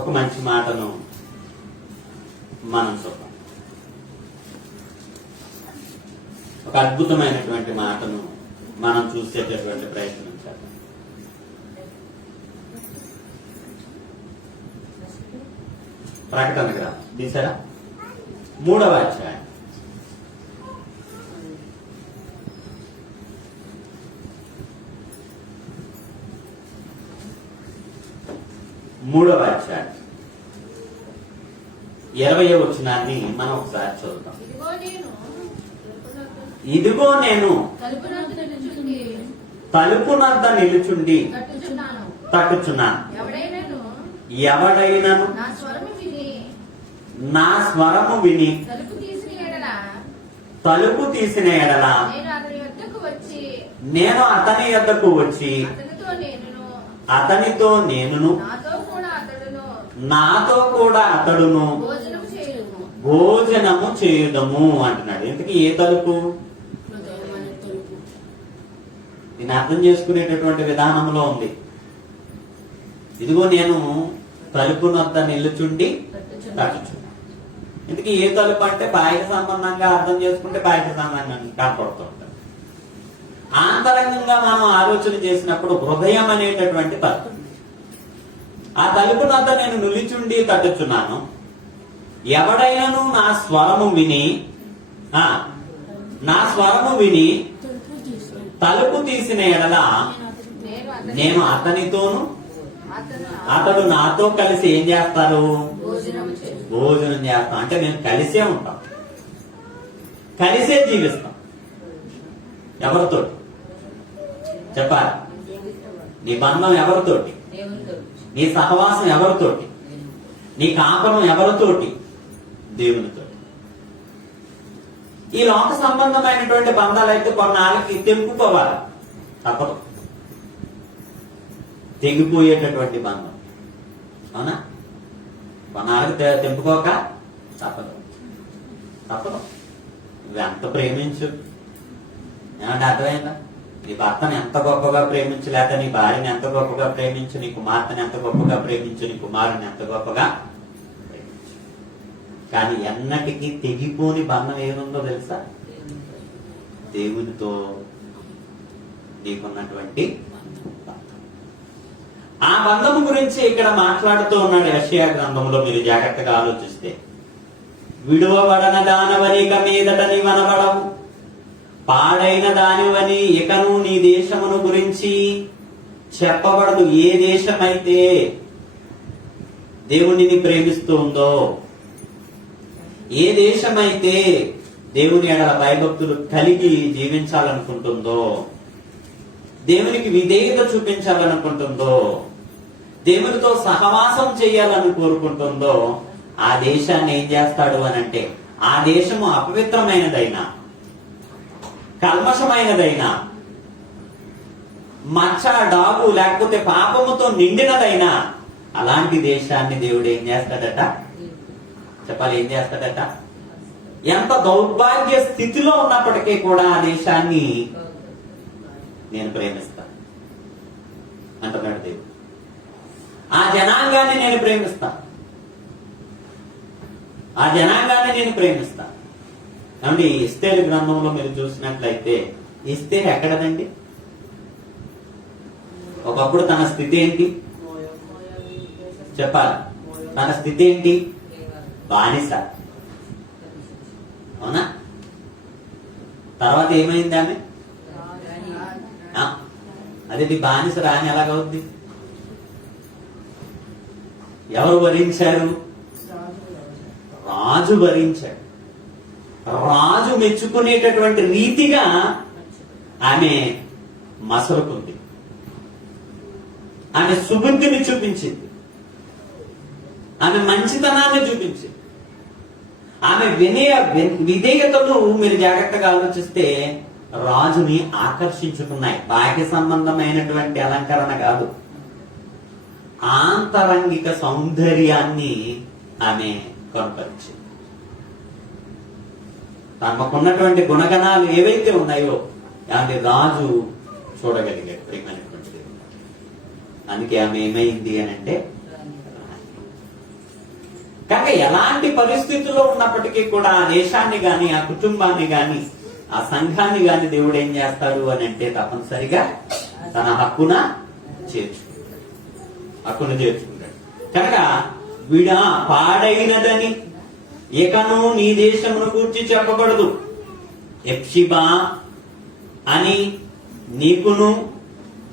ఒక మంచి మాటను మనం చూద్దాం. ఒక అద్భుతమైనటువంటి మాటను మనం చూసేటటువంటి ప్రయత్నం చేద్దాం. ప్రకటన గ్రంథం తీసారా? 3వ అధ్యాయం. మూడవ అధ్యాయం 20వ వచనాన్ని మనం ఒకసారి చూద్దాం. ఇదిగో నేను తలుపునద్ద నిలుచుండి తట్టుచున్నాను. ఎవడైనను నా స్వరము విని తలుపు తీసిన ఎడల నేను అతని యొద్దకు వచ్చి అతనితో నేనును నాతో కూడా అతడును భోజనము చేయుదము అంటున్నాడు. ఇంతకీ ఏ తలుపు? దీన్ని అర్థం చేసుకునేటటువంటి విధానంలో ఉంది. ఇదిగో నేను తలుపు నొద్ద నిలుచుండి తట్టుచున్నాను. ఇంతకీ ఏ తలుపు అంటే బాహ్య సంబంధంగా అర్థం చేసుకుంటే బాహ్య సంబంధంగా కనపడుతూ ఉంటుంది. ఆంతరంగంగా మనం ఆలోచన చేసినప్పుడు హృదయం అనేటటువంటి తలుపు. ఆ తలుపు నొద్ద నేను నిలుచుండి తట్టుచున్నాను. ఎవడైనాను నా స్వరము విని తలుపు తీసిన ఎడల నేను అతనితోను అతడు నాతో కలిసి ఏం చేస్తారు? భోజనం చేస్తాం. అంటే నేను కలిసే ఉంటాం, కలిసే జీవిస్తాం. ఎవరితోటి చెప్పాలి? నీ బంధం ఎవరితోటి? నీ సహవాసం ఎవరితోటి? నీ కాపురం ఎవరితోటి? దేవునితోటి. ఈ లోక సంబంధమైనటువంటి బంధాలు అయితే కొన్నాళ్ళకి తెంపుకోవాలి, తప్పదు. తెగిపోయేటటువంటి బంధం, అవునా? కొనాలకు తెంపుకోక తప్పదు. నువ్వు ఎంత ప్రేమించు, ఏమంటే అర్థమైందా? నీ భర్తను ఎంత గొప్పగా ప్రేమించు, లేక నీ భార్యని ఎంత గొప్పగా ప్రేమించు, నీ కుమార్తెను ఎంత గొప్పగా ప్రేమించు, నీ కుమారుని ఎంత గొప్పగా ప్రేమించు. కానీ ఎన్నటికీ తెగిపోని బంధం ఏముందో తెలుసా? దేవునితో నీకున్నటువంటి బంధం. ఆ బంధము గురించి ఇక్కడ మాట్లాడుతూ ఉన్నాడు యెషయా గ్రంథంలో. మీరు జాగ్రత్తగా ఆలోచిస్తే, విడువబడన దానవని ఇక మీదట నీవనబడవు, పాడైన దానివని ఇకను నీ దేశమును గురించి చెప్పబడదు. ఏ దేశమైతే దేవుణ్ణి ప్రేమిస్తూ ఉందో, ఏ దేశమైతే దేవుని ఎడల భయభక్తులు కలిగి జీవించాలనుకుంటుందో, దేవునికి విధేయత చూపించాలనుకుంటుందో, దేవునితో సహవాసం చేయాలని కోరుకుంటుందో, ఆ దేశాన్ని ఏం చేస్తాడు అని అంటే, ఆ దేశము అపవిత్రమైనదైనా, కల్మషమైనదైనా, మచ్చ డాగు లేకపోతే పాపముతో నిండినదైనా అలాంటి దేశాన్ని దేవుడు ఏం చేస్తాడట? చెప్పాలి, ఏం చేస్తాడట? ఎంత దౌర్భాగ్య స్థితిలో ఉన్నప్పటికీ కూడా ఆ దేశాన్ని నేను ప్రేమిస్తాను అంటున్నాడు దేవుడు. ఆ జనాంగాన్ని నేను ప్రేమిస్తాను, ఆ జనాంగాన్ని నేను ప్రేమిస్తాను. కాబట్టి ఎస్తేరు గ్రంథంలో మీరు చూసినట్లయితే, ఎస్తేరు ఎక్కడదండి? ఒకప్పుడు తన స్థితి ఏంటి చెప్పాలి? తన స్థితి ఏంటి? బానిస. అవునా? తర్వాత ఏమైంది ఆమె? అదే బానిస రాని ఎలాగవుద్ది? ఎవరు భరించారు? రాజు భరించాడు. రాజు మెచ్చుకునేటటువంటి రీతిగా ఆమె మసలుకుంది, ఆమె సుబుద్ధిని చూపించింది, ఆమె మంచితనాన్ని చూపించింది, ఆమె విధేయతలు మీరు జాగ్రత్తగా ఆలోచిస్తే రాజుని ఆకర్షించుకున్నాయి. బాహ్య సంబంధమైనటువంటి అలంకరణ కాదు, ఆంతరంగిక సౌందర్యాన్ని ఆమె కనపరిచింది. తమకున్నటువంటి గుణగణాలు ఏవైతే ఉన్నాయో దాన్ని రాజు చూడగలిగాడు, ప్రియమైనటువంటి దేవుడు. అందుకే ఆమె ఏమైంది అని అంటే, కనుక ఎలాంటి పరిస్థితుల్లో ఉన్నప్పటికీ కూడా ఆ దేశాన్ని గాని, ఆ కుటుంబాన్ని గాని, ఆ సంఘాన్ని గాని దేవుడు ఏం చేస్తాడు అని అంటే, తప్పనిసరిగా తన హక్కున చేర్చుకుంటాడు. కనుక విడా పాడైనదని ఇకను నీ దేశమును కూర్చి చెప్పబడదు. ఎప్షిబా అని నీకును,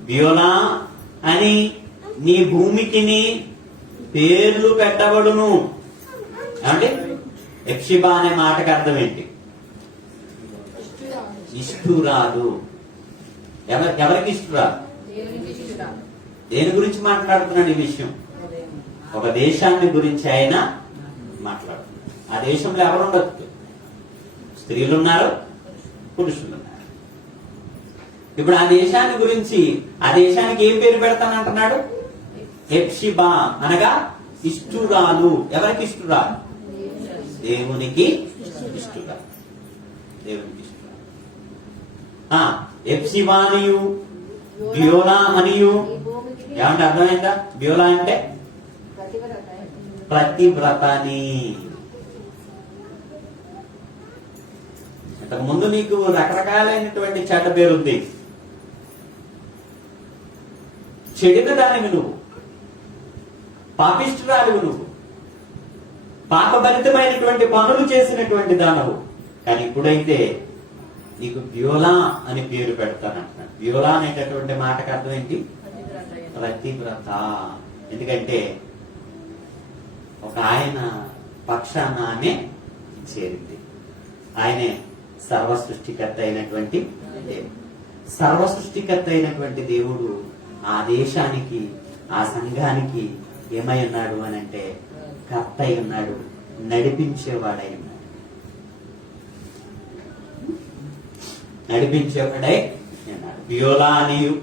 బ్యోలా అని నీ భూమికిని పేర్లు పెట్టబడును. అంటే ఎప్షిబా అనే మాటకు అర్థం ఏంటి? ఇష్టురాలు. ఎవరికి ఇష్టురాలు? దేని గురించి మాట్లాడుతున్నాడు ఈ విషయం? ఒక దేశాన్ని గురించి ఆయన మాట్లాడుతున్నాడు. ఆ దేశంలో ఎవరు ఉండొచ్చు? స్త్రీలు ఉన్నారు, పురుషులు ఉన్నారు. ఇప్పుడు ఆ దేశాన్ని గురించి, ఆ దేశానికి ఏం పేరు పెడతానంటున్నాడు? ఎప్షిబా అనగా ఇష్టురాలు. ఎవరికి ఇష్టురాలు? దేవునికి ఇష్టురాలు. దేవునికి ఇష్టురాలు. ఎప్షిబా అనియు, బ్యోలా అనియు. ఏమంటే అర్థమైందా? బ్యోలా అంటే ప్రతివ్రతని. ఇంతకు ముందు నీకు రకరకాలైనటువంటి చెడ్డ పేరుంది. చెడిన దానివి నువ్వు, పాపిష్టురాలివి నువ్వు, పాపభరితమైనటువంటి పనులు చేసినటువంటి దానవు. కానీ ఇప్పుడైతే నీకు బ్యోలా అని పేరు పెడతానంటున్నాడు. బ్యోలా అనేటటువంటి మాటకు అర్థం ఏంటి? ప్రతివ్రత. ఎందుకంటే ఒక ఆయన పక్షాన ఆమె చేరింది. ఆయనే సర్వ సృష్టికర్త అయినటువంటి దేవుడు. సర్వ సృష్టికర్త అయినటువంటి దేవుడు ఆ దేశానికి, ఆ సంఘానికి ఏమై ఉన్నాడు అని అంటే, కర్త అయి ఉన్నాడు, నడిపించేవాడై ఉన్నాడు. నడిపించేవాడై ఉన్నాడు. బ్యోలా అనియు,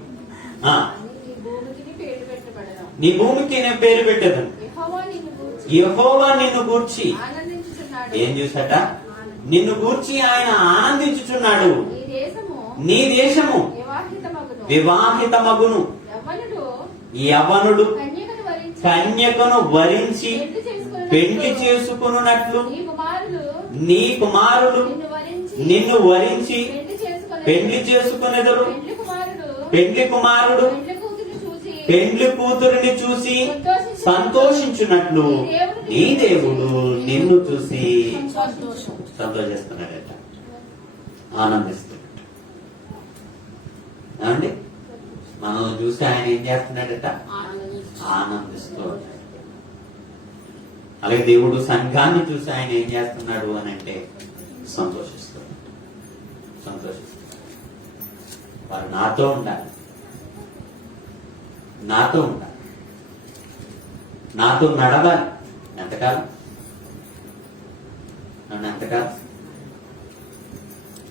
నీ భూమికి నేను పేరు పెట్టేదాను. యెహోవా నిన్ను గూర్చి ఆనందించుచున్నాడు. ఏం చూసాట? నిన్ను గూర్చి ఆయన ఆనందించుచున్నాడు. నీ దేశము నీ దేశము వివాహితమగును. వివాహితమగును. యవ్వనుడు యవనుడు కన్యకను వరించి కన్యకను వరించి పెండ్లి చేసుకున్నట్లు నీ కుమారులు నిన్ను వరించి పెండ్లి చేసుకునేదరు. పెండ్లి కుమారుడు పెండ్లి కూతురిని చూసి సంతోషించున్నట్లు నీ దేవుడు నిన్ను చూసి సంతోషిస్తున్నాడట, ఆనందిస్తున్నాడు. ఏమండి? మనం చూసి ఆయన ఏం చేస్తున్నాడట? ఆనందిస్తూ ఉన్నాడు. అలాగే దేవుడు సంఘాన్ని చూసి ఆయన ఏం చేస్తున్నాడు అని అంటే సంతోషిస్తున్నాడు. వారు నాతో ఉండాలి, నాతో ఉండాలి, నాతో నడవాలి. ఎంతకాలం? నన్ను ఎంతకాలం?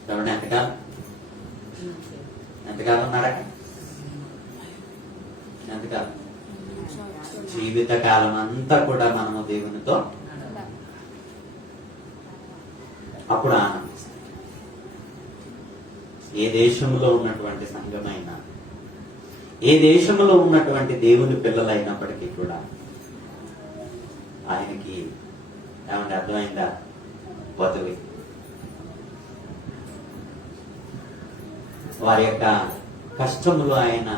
చూడండి, ఎంతకాలం నడక? ఎంతకాలం? జీవిత కాలం అంతా కూడా మనము దేవునితో అప్పుడు ఆనందిస్తాం. ఏ దేశంలో ఉన్నటువంటి సంఘమైనా, ఏ దేశంలో ఉన్నటువంటి దేవుని పిల్లలైనప్పటికీ కూడా ఆయనకి ఏమంటే అర్థమైందా? బతువి వారి యొక్క కష్టములు ఆయన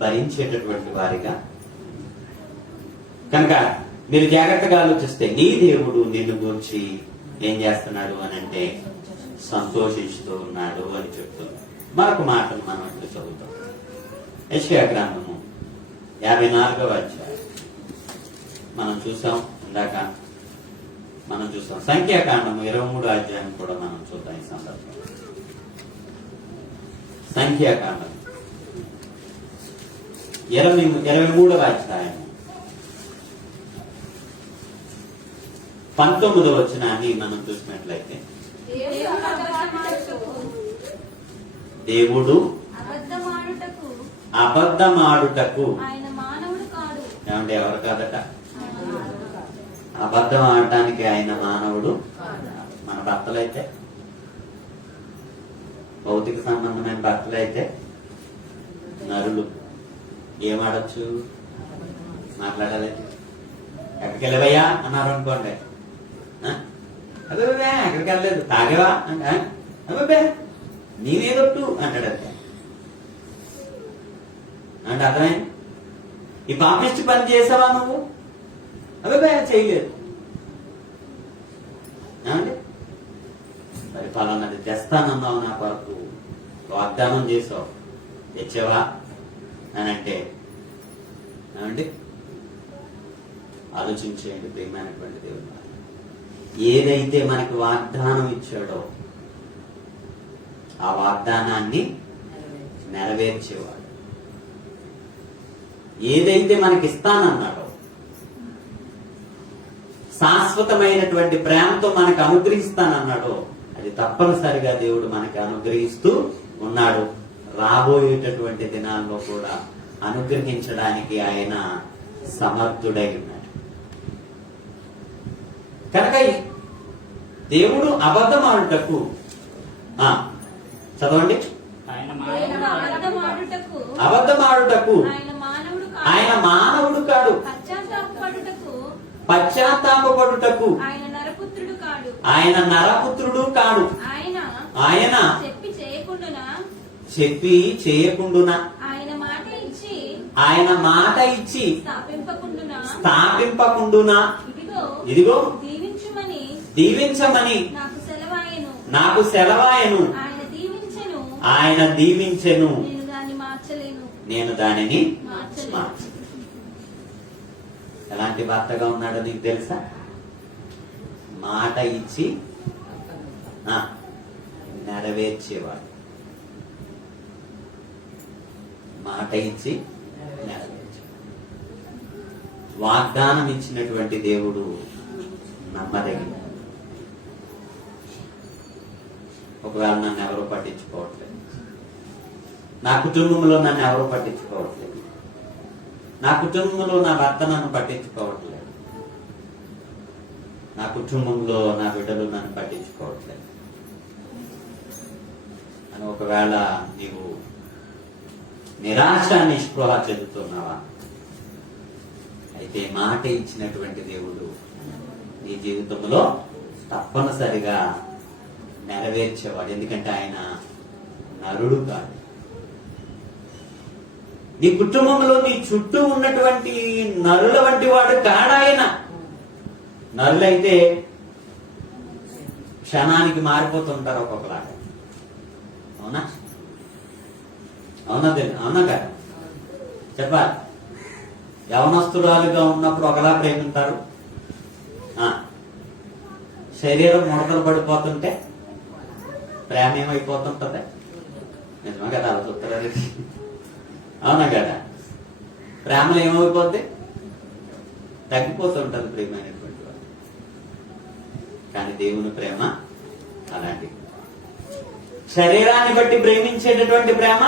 భరించేటటువంటి వారిగా. కనుక మీరు జాగ్రత్తగా ఆలోచిస్తే నీ దేవుడు నిన్ను గురించి ఏం చేస్తున్నాడు అని అంటే సంతోషిస్తూ ఉన్నాడు అని చెప్తున్నాడు. మరొక మాటను మనం ఇప్పుడు చదువుతాం. యెషయా గ్రంథము 54వ అధ్యాయం మనం చూసాం. ఇందాక మనం చూసాం. సంఖ్యాకాండము 23వ అధ్యాయం కూడా మనం చూద్దాం ఈ సందర్భంలో. సంఖ్యాకాండం 23వ అధ్యాయం 19వ వచనాన్ని మనం చూసినట్లయితే, దేవుడు అబద్ధమాడుటకు ఏమంటే ఎవరు కాదట? అబద్ధం ఆడటానికి ఆయన మానవుడు. మన భర్తలైతే, భౌతిక సంబంధమైన భర్తలైతే నరులు ఏమాడచ్చు? మాట్లాడాలి. ఎక్కడికి వెళ్ళవయ్యా అన్నారు అనుకోండి, అదే ఎక్కడికి వెళ్ళలేదు. తాగేవా అంటే అబ్బాబే నీవేదొట్టు అంటాడంతే. అంటే అర్థమైంది? ఈ పాపిష్టి పని చేసావా నువ్వు? అబ్బాబే చేయలేదు. ఏమండి? మరి పలానాది తెస్తానన్నావు, నా కొరకు వాగ్దానం చేసావు, తెచ్చావా అని అంటే ఏమండి? ఆలోచించేయండి ప్రియమైనటువంటి దేవుడు. ఏదైతే మనకి వాగ్దానం ఇచ్చాడో ఆ వాగ్దానాన్ని నెరవేర్చేవాడు. ఏదైతే మనకి ఇస్తానన్నాడో, శాశ్వతమైనటువంటి ప్రేమతో మనకు అనుగ్రహిస్తానన్నాడో అది తప్పనిసరిగా దేవుడు మనకి అనుగ్రహిస్తూ ఉన్నాడు. రాబోయేటటువంటి దినాల్లో కూడా అనుగ్రహించడానికి ఆయన సమర్థుడై ఉన్నాడు. కనుక దేవుడు అబద్ధమాడుటకు చదవండి. అబద్ధమాడుటకు ఆయన మానవుడు కాడు, పశ్చాత్తాపడుటకు ఆయన నరపుత్రుడు కాడు. ఆయన చెప్పి చేయకుండునా, ఆయన మాట ఇచ్చి స్థాపింపకుండునా, ఇదిగో దీవించమని నాకు సెలవాయను. ఆయన దీవించెను, నేను దానిని మార్చలేను. ఎలాంటి భర్తగా ఉన్నాడో నీకు తెలుసా? మాట ఇచ్చి నెరవేర్చేవాడు. మాట ఇచ్చి నెరవేర్చే వాగ్దానం ఇచ్చినటువంటి దేవుడు నమ్మదగిన. ఒకవేళ నన్ను ఎవరు పట్టించుకోవట్లేదు, నా కుటుంబంలో నన్ను ఎవరు పట్టించుకోవట్లేదు, నా కుటుంబంలో నా భర్త నన్ను పట్టించుకోవట్లేదు, నా కుటుంబంలో నా బిడ్డలు నన్ను పట్టించుకోవట్లేదు అని ఒకవేళ నీవు నిరాశ నిస్పృహ చెందుతున్నావా? అయితే మాట ఇచ్చినటువంటి దేవుడు నీ జీవితంలో తప్పనిసరిగా నెరవేర్చేవాడు. ఎందుకంటే ఆయన నరుడు కాదు. నీ కుటుంబంలో నీ చుట్టూ ఉన్నటువంటి నరుల వంటి వాడు కాడాయన. నరులైతే క్షణానికి మారిపోతుంటారు ఒక్కొక్కలాగా. అవునా? అవునా కదా? చెప్పాలి. యవనస్తురాలుగా ఉన్నప్పుడు ఒకలా ప్రేమింటారు, శరీరం ముడతలు పడిపోతుంటే ప్రేమ ఏమైపోతుంటది? నిజమే కదా? అలా చూస్తారు. అవునా కదా? ప్రేమలో ఏమైపోద్ది? తగ్గిపోతుంటది ప్రేమైనటువంటి వాడు. కానీ దేవుని ప్రేమ అలాంటిది. శరీరాన్ని బట్టి ప్రేమించేటటువంటి ప్రేమ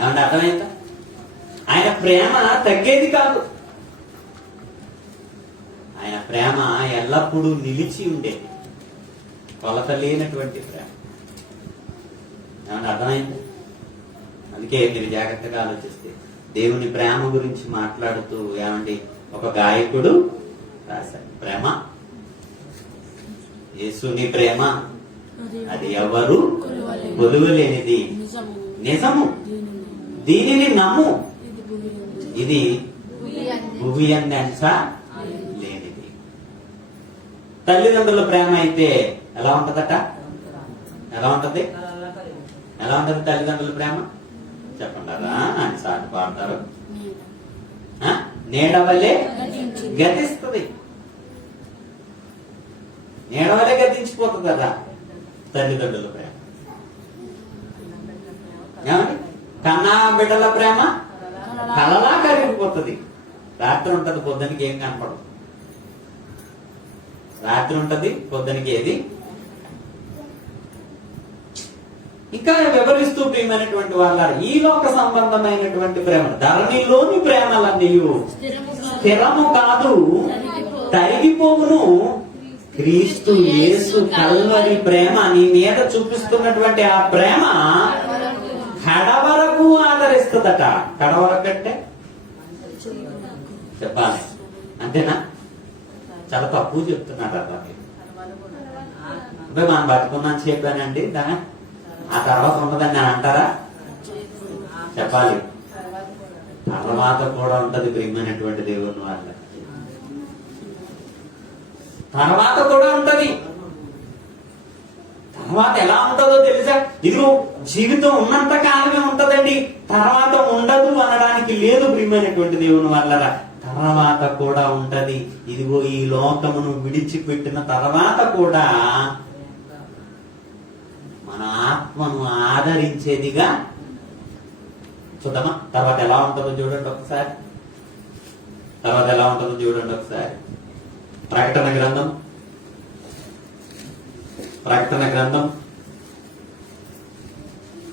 ఏమంటే అర్థమైందా? ఆయన ప్రేమ తగ్గేది కాదు. ఆయన ప్రేమ ఎల్లప్పుడూ నిలిచి ఉండేది, కొలత లేనటువంటి ప్రేమ. ఏమంటే అర్థమైంది? అందుకే మీరు జాగ్రత్తగా ఆలోచిస్తే దేవుని ప్రేమ గురించి మాట్లాడుతూ ఏమండి ఒక గాయకుడు రాశాడు, ప్రేమ యేసుని ప్రేమ అది ఎవరు కొలువలేనిది, నిజము దీనిని నమ్ము, ఇది భువి అందంచ లేనిది. తల్లిదండ్రుల ప్రేమ అయితే ఎలా ఉంటదట? ఎలా ఉంటది? ఎలా ఉంటది తల్లిదండ్రుల ప్రేమ? చెప్పండారా అని సాటి పాడతారు. నీడవలే గతిస్తుంది. నీడవలే గతించిపోతుంది కదా తల్లిదండ్రుల ప్రేమ. ఏమండి? కన్నా బిడ్డల ప్రేమ కలలా కరిగిపోతుంది. రాత్రి ఉంటది, పొద్దునికి ఏం కనపడదు. రాత్రి ఉంటది, పొద్దునికి ఏది. ఇంకా వివరిస్తూ ప్రియమైనటువంటి వాళ్ళ ఈ లోక సంబంధమైనటువంటి ప్రేమ, ధరణిలోని ప్రేమలన్నీ స్థిరము కాదు, తరిగిపోవును. క్రీస్తు యేసు కల్వరి ప్రేమ నీ మీద చూపిస్తున్నటువంటి ఆ ప్రేమ కడవరకు ఆదరిస్తుందట. కడవరకు అంటే చెప్పాలి అంతేనా? చాలా తక్కువ చెప్తున్నారు అట్లా. అంటే మనం బతుకున్నాను చెప్పానండి, ఆ తర్వాత ఉన్నదని నేను అంటారా? చెప్పాలి. తర్వాత కూడా ఉంటది ప్రియమైనటువంటి దేవుని వాళ్ళ. తర్వాత కూడా ఉంటది. తర్వాత ఎలా ఉంటుందో తెలుసా? ఇదిగో జీవితం ఉన్నంత కాలమే ఉంటదండి, తర్వాత ఉండదు అనడానికి లేదు ప్రియమైనటువంటి దేవుని వల్ల. తర్వాత కూడా ఉంటది. ఇదిగో ఈ లోకమును విడిచిపెట్టిన తర్వాత కూడా మన ఆత్మను ఆదరించేదిగా. చూద్దామా తర్వాత ఎలా ఉంటుందో చూడండి ఒకసారి. తర్వాత ఎలా ఉంటుందో చూడండి ఒకసారి. ప్రకటన గ్రంథం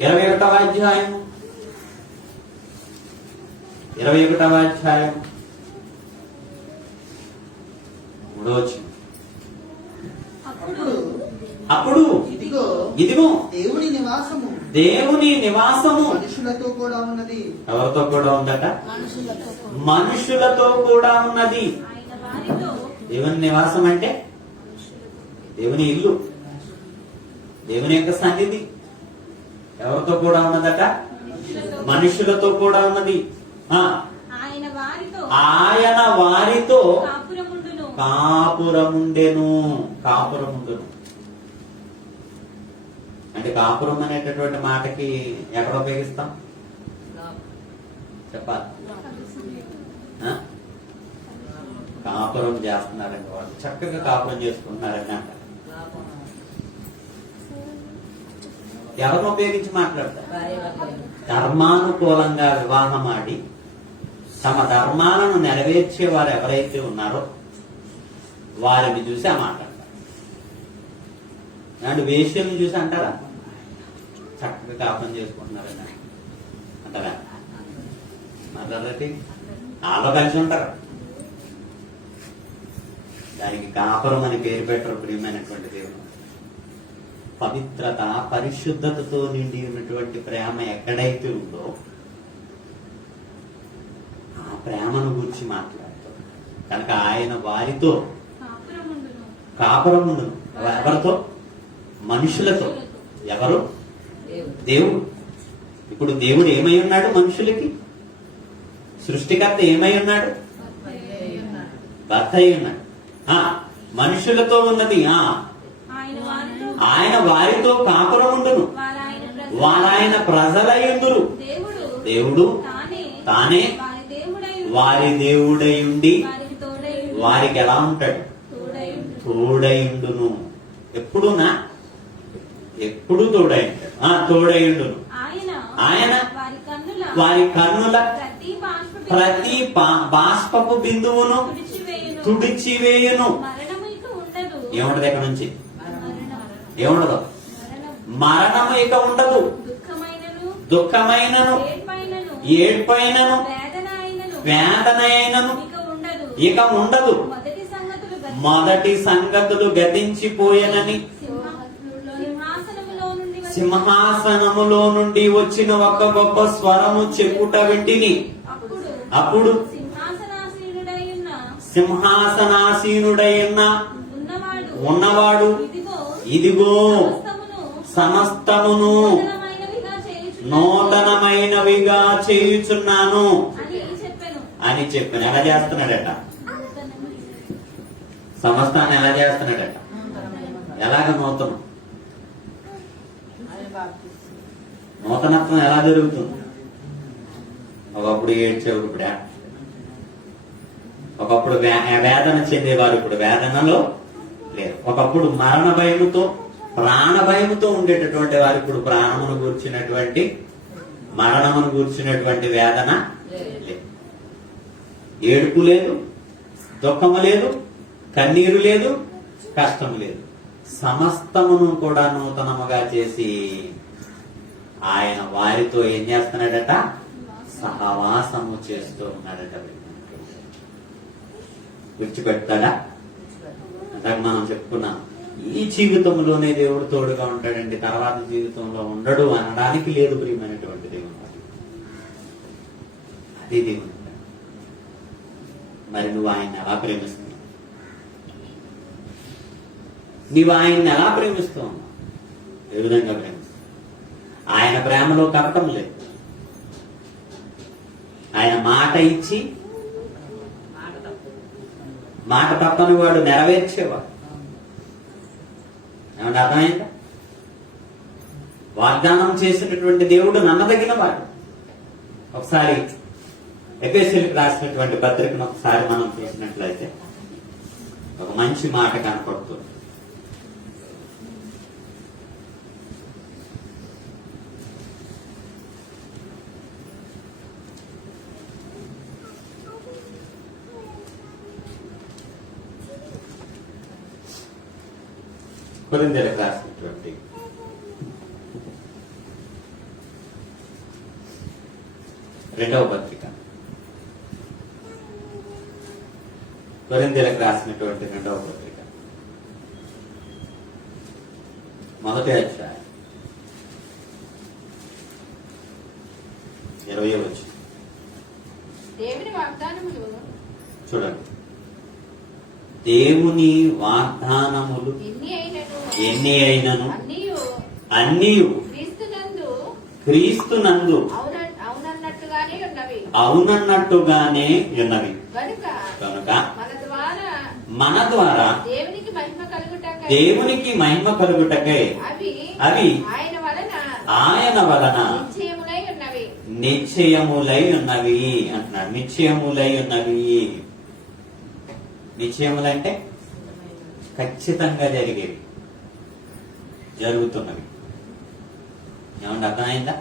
21వ అధ్యాయం 3వ వచనం. అప్పుడు ఇదిగో దేవుని నివాసము మనుషులతో కూడా ఉన్నది. ఎవరితో కూడా ఉందట? మనుషులతో కూడా ఉన్నది. దేవుని నివాసం అంటే దేవుని ఇల్లు, దేవుని యొక్క సన్నిధి. ఎవరితో కూడా ఉన్నదట? మనుషులతో కూడా ఉన్నది. ఆయన వారితో కాపురముండెను. కాపురముండును అంటే కాపురం అనేటటువంటి మాటకి ఎక్కడ ఉపయోగిస్తాం? చెప్పాలి. కాపురం చేస్తున్నారండి వాళ్ళు, చక్కగా కాపురం చేసుకుంటున్నారండి అంట. ఎవరిని ఉపయోగించి మాట్లాడతారు? ధర్మానుకూలంగా వివాహం ఆడి తమ ధర్మాలను నెరవేర్చే వారు ఎవరైతే ఉన్నారో వారిని చూసి ఆ మాట్లాడతారు. అంటే వేష్యలను చూసి అంటారా? చక్కగా కాపురం చేసుకుంటున్నారని అంటారా? మాట్లాడరండి. నాలో కలిసి ఉంటారు. దానికి కాపురం అని పేరు పెట్టరు ప్రియమైనటువంటి దేవుడు. పవిత్రత, పరిశుద్ధతతో నిండి ఉన్నటువంటి ప్రేమ ఎక్కడైతే ఉందో ఆ ప్రేమను గురించి మాట్లాడుతాం. కనుక ఆయన వారితో కాపురం ఉండును. ఎవరితో? మనుషులతో. ఎవరు? దేవుడు. ఇప్పుడు దేవుడు ఏమై ఉన్నాడు మనుషులకి? సృష్టికర్త ఏమై ఉన్నాడు? భర్త అయి ఉన్నాడు. మనుషులతో ఉన్నది ఆయన వారితో కాపురం ఉండును, వారాయన ప్రజలయుందురు. దేవుడు తానే వారి దేవుడై ఉండి వారికి ఎలా ఉంటాడు? తోడయుండును. ఎప్పుడునా? ఎప్పుడు తోడై ఉంటాడు. తోడయుండును. ఆయన వారి కన్నుల ప్రతి బాష్పపు బిందువును తుడిచివేయును. ఏముండదు ఎక్కడ నుంచి? ఏముండదు? మరణము ఇక ఉండదు. దుఃఖమైనను ఏడ్పైనను వేదన అయినను ఇక ఉండదు. మొదటి సంగతులు గతించిపోయెనని సింహాసనములో నుండి వచ్చిన ఒక గొప్ప స్వరము చెప్పుట వింటిని. అప్పుడు సింహాసనాసీనుడైన ఉన్నవాడు ఇదిగో సమస్తమును నూతనమైనవిగా చేయుచున్నాను అని చెప్పాను. ఎలా చేస్తున్నాడట? సమస్తాన్ని ఎలా చేస్తున్నాడట? ఎలాగ నూతనం? నూతనత్వం ఎలా జరుగుతుంది? ఒకప్పుడు ఏడ్చేవారు, ఇప్పుడు ఒకప్పుడు వేదన చెందేవారు, ఇప్పుడు వేదనలో లేరు. ఒకప్పుడు మరణ భయముతో, ప్రాణ భయముతో ఉండేటటువంటి వారు ఇప్పుడు ప్రాణమును గూర్చినటువంటి, మరణమును గూర్చినటువంటి వేదన లేదు. ఏడుపు లేదు, దుఃఖము లేదు, కన్నీరు లేదు, కష్టము లేదు. సమస్తమును కూడా నూతనముగా చేసి ఆయన వారితో ఏం చేస్తున్నాడట? సహవాసము చేస్తూ ఉన్నాడట. విడిచిపెడతాడా? అంతకు మనం చెప్పుకున్నాం, ఈ జీవితంలోనే దేవుడు తోడుగా ఉంటాడండి, తర్వాత జీవితంలో ఉండడు అనడానికి లేదు ప్రియమైనటువంటి దేవుడు. అది దేవుడు. మరి నువ్వు ఆయన్ని ఎలా ప్రేమిస్తున్నావు? నీవు ఆయన్ని ఎలా ప్రేమిస్తావు? ఏ విధంగా ప్రేమిస్తావు? ఆయన ప్రేమలో కపటం లేదు. ఆయన మాట ఇచ్చి మాట తప్పని వాడు నెరవేర్చేవాడు. ఏమంటే అర్థమైందా? వాగ్దానం చేసినటువంటి దేవుడు నమ్మదగిన వాడు. ఒకసారి ఎఫెసీయులకు రాసినటువంటి పత్రికను ఒకసారి మనం చూసినట్లయితే ఒక మంచి మాట కనపడుతుంది. కొరింథీయులకు రాసినటువంటి రెండవ పత్రిక, కొరింథీయులకు రాసినటువంటి రెండవ పత్రిక, మొదటి అధ్యాయం 20వ వచనం. దేవుని వాగ్దానములు చూడండి. దేవుని వాగ్దానములు ఎన్ని అయినను అన్నీ క్రీస్తునందు అవునన్నట్టుగానే ఉన్నవి. కనుక మన ద్వారా దేవునికి మహిమ కలుగుటకై అవి ఆయన వలన నిశ్చయములై ఉన్నవి అంటున్నాడు. నిశ్చయములై ఉన్నవి. నిశ్చయములంటే ఖచ్చితంగా జరిగేవి, జరుగుతున్నవి. ఏమంటే అర్థమైందా?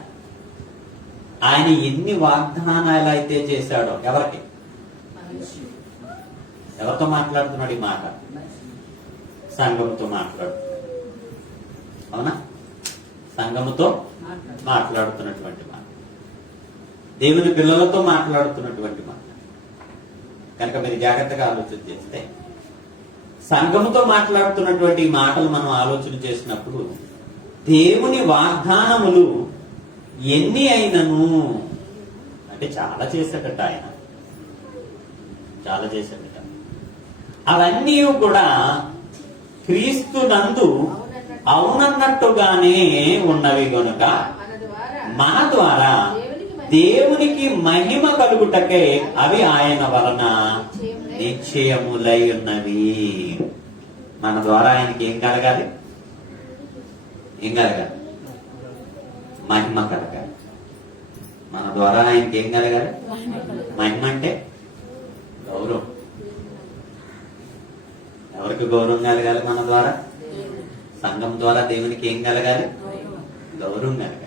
ఆయన ఎన్ని వాగ్దానాలు అయితే చేశాడో ఎవరికి? ఎవరితో మాట్లాడుతున్నాడు ఈ మాట? సంఘముతో మాట్లాడుతున్నాడు. అవునా? సంఘముతో మాట్లాడుతున్నటువంటి మాట, దేవుని పిల్లలతో మాట్లాడుతున్నటువంటి మాట. కనుక మీరు జాగ్రత్తగా ఆలోచన చేస్తే సంఘముతో మాట్లాడుతున్నటువంటి ఈ మాటలు మనం ఆలోచన చేసినప్పుడు దేవుని వాగ్దానములు ఎన్ని అయినను అంటే చాలా చేశాడట ఆయన, చాలా చేశాడట. అవన్నీ కూడా క్రీస్తు నందు అవునన్నట్టుగానే ఉన్నవి గనుక మన ద్వారా దేవునికి మహిమ కలుగుటకే అవి ఆయన వలన నిశ్చయములై ఉన్నవి. మన ద్వారా ఆయనకి ఏం కలగాలి? ఏం కలగాలి? మహిమ కలగాలి. మన ద్వారా ఆయనకి ఏం కలగాలి? మహిమ అంటే గౌరవం. ఎవరికి గౌరవం కలగాలి? మన ద్వారా సంఘం ద్వారా దేవునికి ఏం కలగాలి? గౌరవం కలగాలి.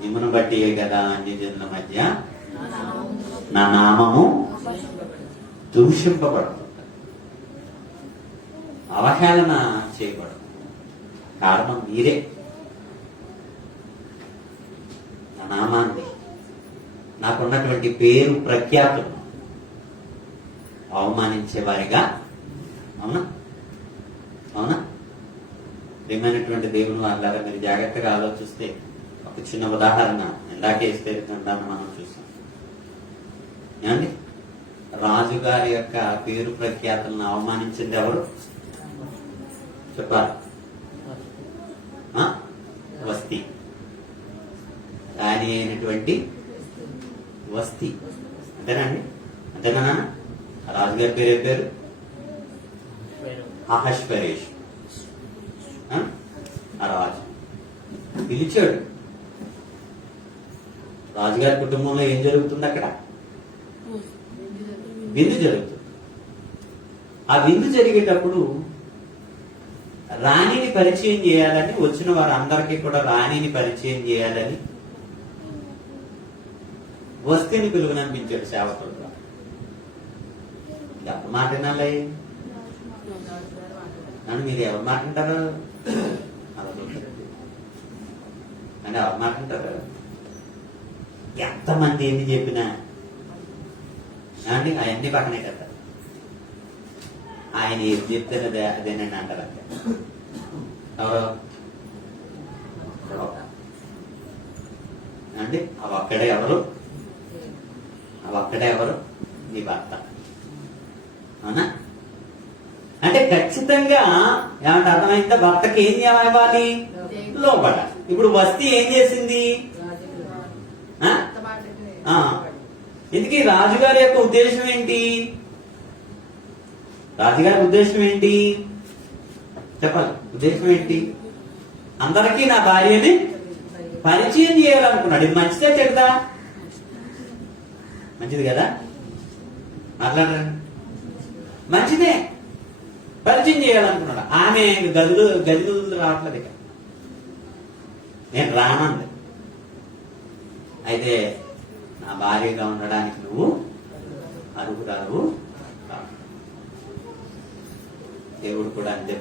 నిమ్మను బట్టి కదా అన్ని జనుల మధ్య నా నామము దూషింపబడుతుంది, అవహేళన చేయబడుతుంది. కారణం మీరే. నా నామాన్ని, నాకున్నటువంటి పేరు ప్రఖ్యాతులు అవమానించే వారిగా. అవునా? అవునా? ప్రియమైనటువంటి దేవుని వాళ్ళారా, మీరు జాగ్రత్తగా ఆలోచిస్తే ఒక చిన్న ఉదాహరణ ఇందాకే ఇస్తే మనం చూసాం. ఏమండి? రాజుగారి యొక్క పేరు ప్రఖ్యాతులను అవమానించింది ఎవరు చెప్పాలి? వస్తీ. రాణి అయినటువంటి వస్తీ. అంతేనండి? అంతేనా నాన్న? రాజుగారి పేరు ఏ పేరు? అహష్వేరోషు. ఆ రాజు పిలిచాడు. రాజుగారి కుటుంబంలో ఏం జరుగుతుంది? అక్కడ విందు జరుగుతుంది. ఆ విందు జరిగేటప్పుడు రాణిని పరిచయం చేయాలని, వచ్చిన వారందరికీ కూడా రాణిని పరిచయం చేయాలని వస్తీని పిలువనంపించాడు సేవకుడుగా. ఎవరు మాట వినాలి? నన్ను మీరు ఎవరు మాట అంటారు? అంటే ఎవరు మాట అంటారు? ఎంతమంది ఎన్ని చెప్పినా అండి అవన్నీ పక్కనే కదా. ఆయన ఏది చెప్తారు అదేనండి అంటారు. అంతే. ఎవరు అండి? అవక్కడే ఎవరు? అవక్కడే ఎవరు? నీ భర్త. అవునా? అంటే ఖచ్చితంగా ఏమంటే అర్థమైందా? భర్తకి ఏం ఇవ్వాలి? లోపల. ఇప్పుడు వస్తీ ఏం చేసింది? ఇందుకీ రాజుగారి యొక్క ఉద్దేశం ఏంటి? రాజుగారి ఉద్దేశం ఏంటి చెప్పాలి? ఉద్దేశం ఏంటి? అందరికీ నా భార్యని పరిచయం చేయాలనుకున్నాడు. ఇది మంచిదే చెడ్డదా? మంచిది కదా? మాట్లాడండి. మంచిదే. పరిచయం చేయాలనుకున్నాడు. ఆమె గదిలో రావట్లేదు. ఇక నేను రానంది. అయితే నా భార్యగా ఉండడానికి నువ్వు అర్హురాలు. దేవుడు కూడా అంతే.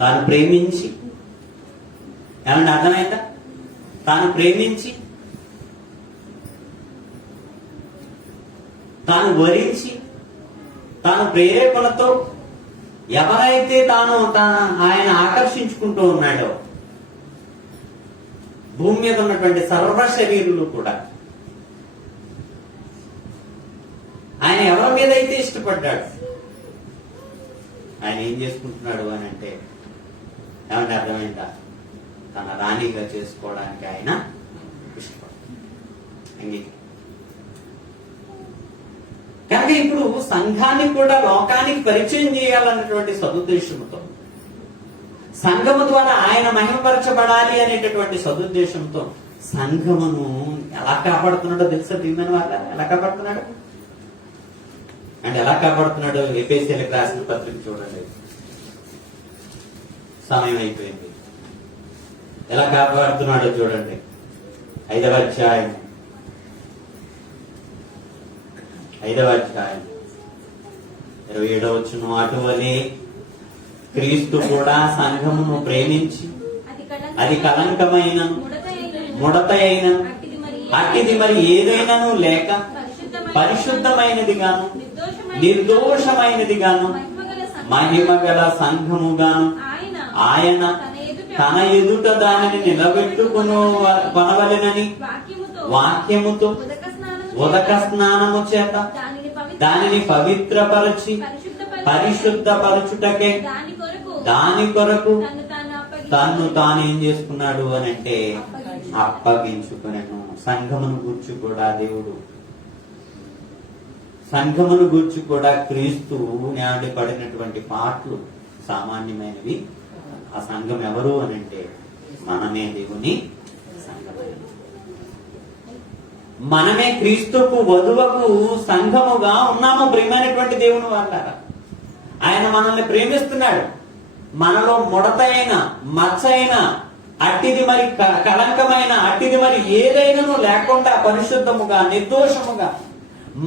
తాను ప్రేమించి, ఏమన్నా అర్థమైందా? తాను ప్రేమించి, తాను వరించి, తాను ప్రేరేపణతో ఎవరైతే ఆయన ఆకర్షించుకుంటూ ఉన్నాడో భూమి మీద ఉన్నటువంటి సర్వ శరీరులు కూడా ఆయన ఎవరి మీద అయితే ఇష్టపడ్డాడు, ఆయన ఏం చేసుకుంటున్నాడు అని అంటే ఏమంటే అర్థమైందా? తన రాణిగా చేసుకోవడానికి ఆయన ఇష్టపడ్డాడు. కనుక ఇప్పుడు సంఘాన్ని కూడా లోకానికి పరిచయం చేయాలన్నటువంటి సదుద్దేశంతో, సంఘము ద్వారా ఆయన మహిమపరచబడాలి అనేటటువంటి సదుద్దేశంతో సంఘమును ఎలా కాపాడుతున్నాడో తెలుసా? దీని వల్ల ఎలా కాపాడుతున్నాడు అంటే ఎలా కాపాడుతున్నాడు? ఎఫెసీయులకు రాసిన పత్రిక చూడండి. సమయం అయిపోయింది. ఎలా కాపాడుతున్నాడో చూడండి. 5వ అధ్యాయం 27వ వచనం. అటువలే క్రీస్తు కూడా సంఘమును ప్రేమించి అది కలంకమైన ముడత అయిన అట్టిది మరి ఏదైనాను లేక పరిశుద్ధమైనది గాను నిర్దోషమైనది గాను మహిమగల సంఘముగాను ఆయన తన ఎదుట దానిని నిలబెట్టుకును కొనవలెనని వాక్యముతో ఉదక స్నానము చేత దానిని పవిత్రపరచి పరిశుద్ధపరచుటకే దాని కొరకు తన్ను తాను ఏం చేసుకున్నాడు అని అంటే అప్పగించుకునేను. సంఘమును గూర్చి కూడా దేవుడు, సంఘమును గూర్చి కూడా క్రీస్తు నాడి పడినటువంటి పాటలు సామాన్యమైనవి. ఆ సంఘం ఎవరు అని అంటే మనమే దేవుని సంఘమైన, మనమే క్రీస్తుకు వధువకు సంఘముగా ఉన్నాము. ప్రియమైనటువంటి దేవుని వాళ్ళారా, ఆయన మనల్ని ప్రేమిస్తున్నాడు. మనలో ముడతైన మచ్చైన అట్టిది మరి కళంకమైన అట్టిది మరి ఏదైనాను లేకుండా పరిశుద్ధముగా నిర్దోషముగా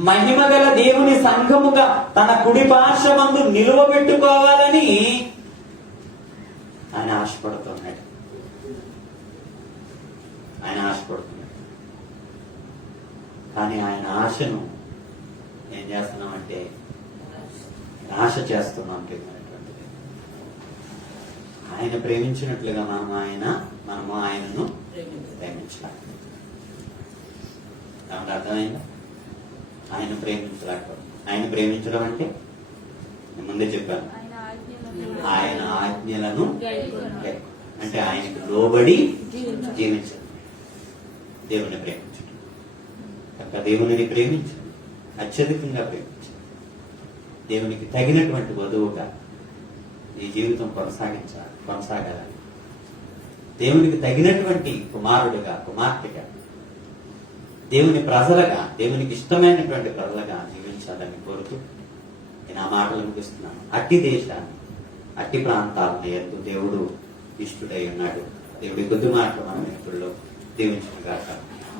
మహిమగల దేవుని సంఘముగా తన కుడి పార్శ్వమందు నిలువబెట్టుకోవాలని ఆయన ఆశపడుతున్నాడు. ఆయన ఆశపడుతున్నాడు. కానీ ఆయన ఆశను ఏం చేస్తున్నామంటే ఆశ చేస్తున్నాం. ఆయన ప్రేమించినట్లుగా మనము ఆయనను ప్రేమించాలి. కాబట్టి అర్థమైందా? ఆయన ప్రేమించలేకపోతే, ఆయన ప్రేమించడం అంటే నేను ముందే చెప్పాను, ఆయన ఆజ్ఞలను అంటే ఆయనకు లోబడి జీవించడం, దేవుని ప్రేమించడం. కనుక దేవుని ప్రేమించడం, అత్యధికంగా ప్రేమించడం, దేవునికి తగినటువంటి వధువుగా ఈ జీవితం కొనసాగాలని, దేవునికి తగినటువంటి కుమారుడిగా కుమార్తెగా, దేవుని ప్రజలుగా, దేవునికి ఇష్టమైనటువంటి ప్రజలుగా జీవించాలని కోరుతూ నేను ఆ మాటలు ముగిస్తున్నాను. అట్టి దేశాన్ని, అట్టి ప్రాంతాలను ఎందు దేవుడు ఇష్టుడై ఉన్నాడు. దేవుడి కొద్ది మాటలు మన మిత్రుల్లో దీవించిన గాక.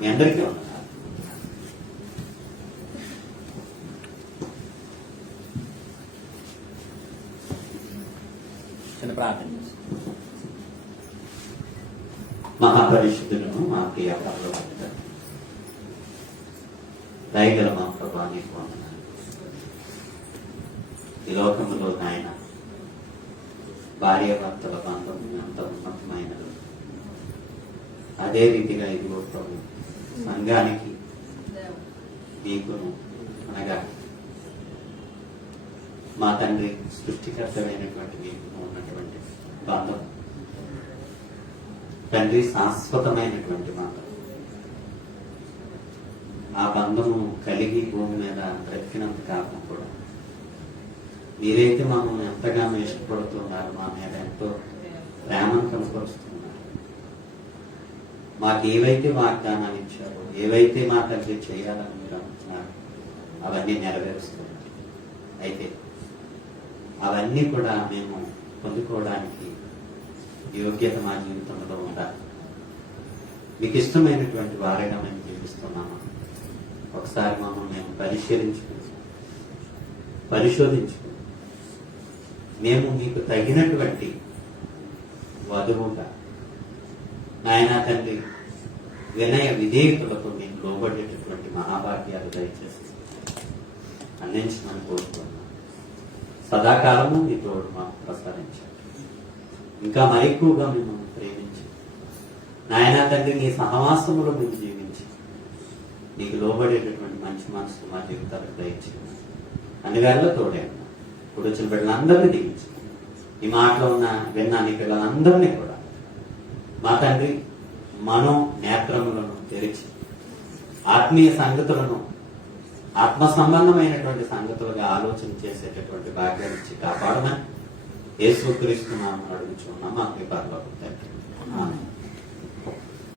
మీ అందరికీ ఉన్నాను. ప్రార్థన మహాపరిశుద్ధులను మా ప్రియ పరలోకపు దయగల మా ప్రభువా, నీకు వందనాలు. ఈ లోకములో ఆయన భార్యాభర్తల బంధం ఎంత ఉన్నతమైనది, అదే రీతిగా ఇదిగో ప్రభు సంఘానికి నీకును అనగా మా తండ్రి సృష్టికర్తమైనటువంటి నీకు ఉన్నటువంటి బంధం, తండ్రి శాశ్వతమైనటువంటి బంధం. ఆ బంధము కలిగి భూమి మీద బ్రతికినంత కాలం కూడా మీరైతే మమ్మల్ని ఎంతగానో ఇష్టపడుతున్నారు, మా మీద ఎంతో ప్రేమను కనపరుస్తున్నారు. మాకు ఏవైతే వాగ్దానాలు ఇచ్చారో, ఏవైతే మా తండ్రి చేయాలని మీరు అనుకున్నారు, అవన్నీ నెరవేరుస్తున్నారు. అయితే అవన్నీ కూడా మేము పొందుకోవడానికి యోగ్యత మా జీవితంలో ఉండాలి. మీకు ఇష్టమైనటువంటి వారిగా మేము జీవిస్తున్నాము. ఒకసారి మమ్మల్ని మేము పరిశోధించుకుని మేము మీకు తగినటువంటి వధువుగా నాయనా తండ్రి వినయ విధేయతలతో మేము లోబడేటటువంటి మహాభాగ్యాలు దయచేసి అందించమని కోరుతున్నాం. సదాకాలము మీ తోడు మాకు ప్రసాదించాలి. ఇంకా మరెక్కువగా మిమ్మల్ని ప్రేమించి నాయనా తండ్రి నీ సహవాసములో మేము జీవించి నీకు లోబడేటటువంటి మంచి మనసు మా జీవితాలకు దయచేయండి. అన్ని వేళ తోడే ఇప్పుడు వచ్చిన బిడ్డలందరినీ దీవించి ఈ మాటలో ఉన్న విన్నా నీ పిల్లలందరినీ కూడా మా తండ్రి మనో నేత్రములను తెరిచి ఆత్మీయ సంగతులను ఆత్మ సంబంధమైనటువంటి సంగతులుగా ఆలోచన చేసేటటువంటి భాగ్యాన్ని ఇచ్చి కాపాడమని యేసుక్రీస్తు నామమున అడుగుచున్నాము. మా కృపలో తండ్రి. ఆమేన్.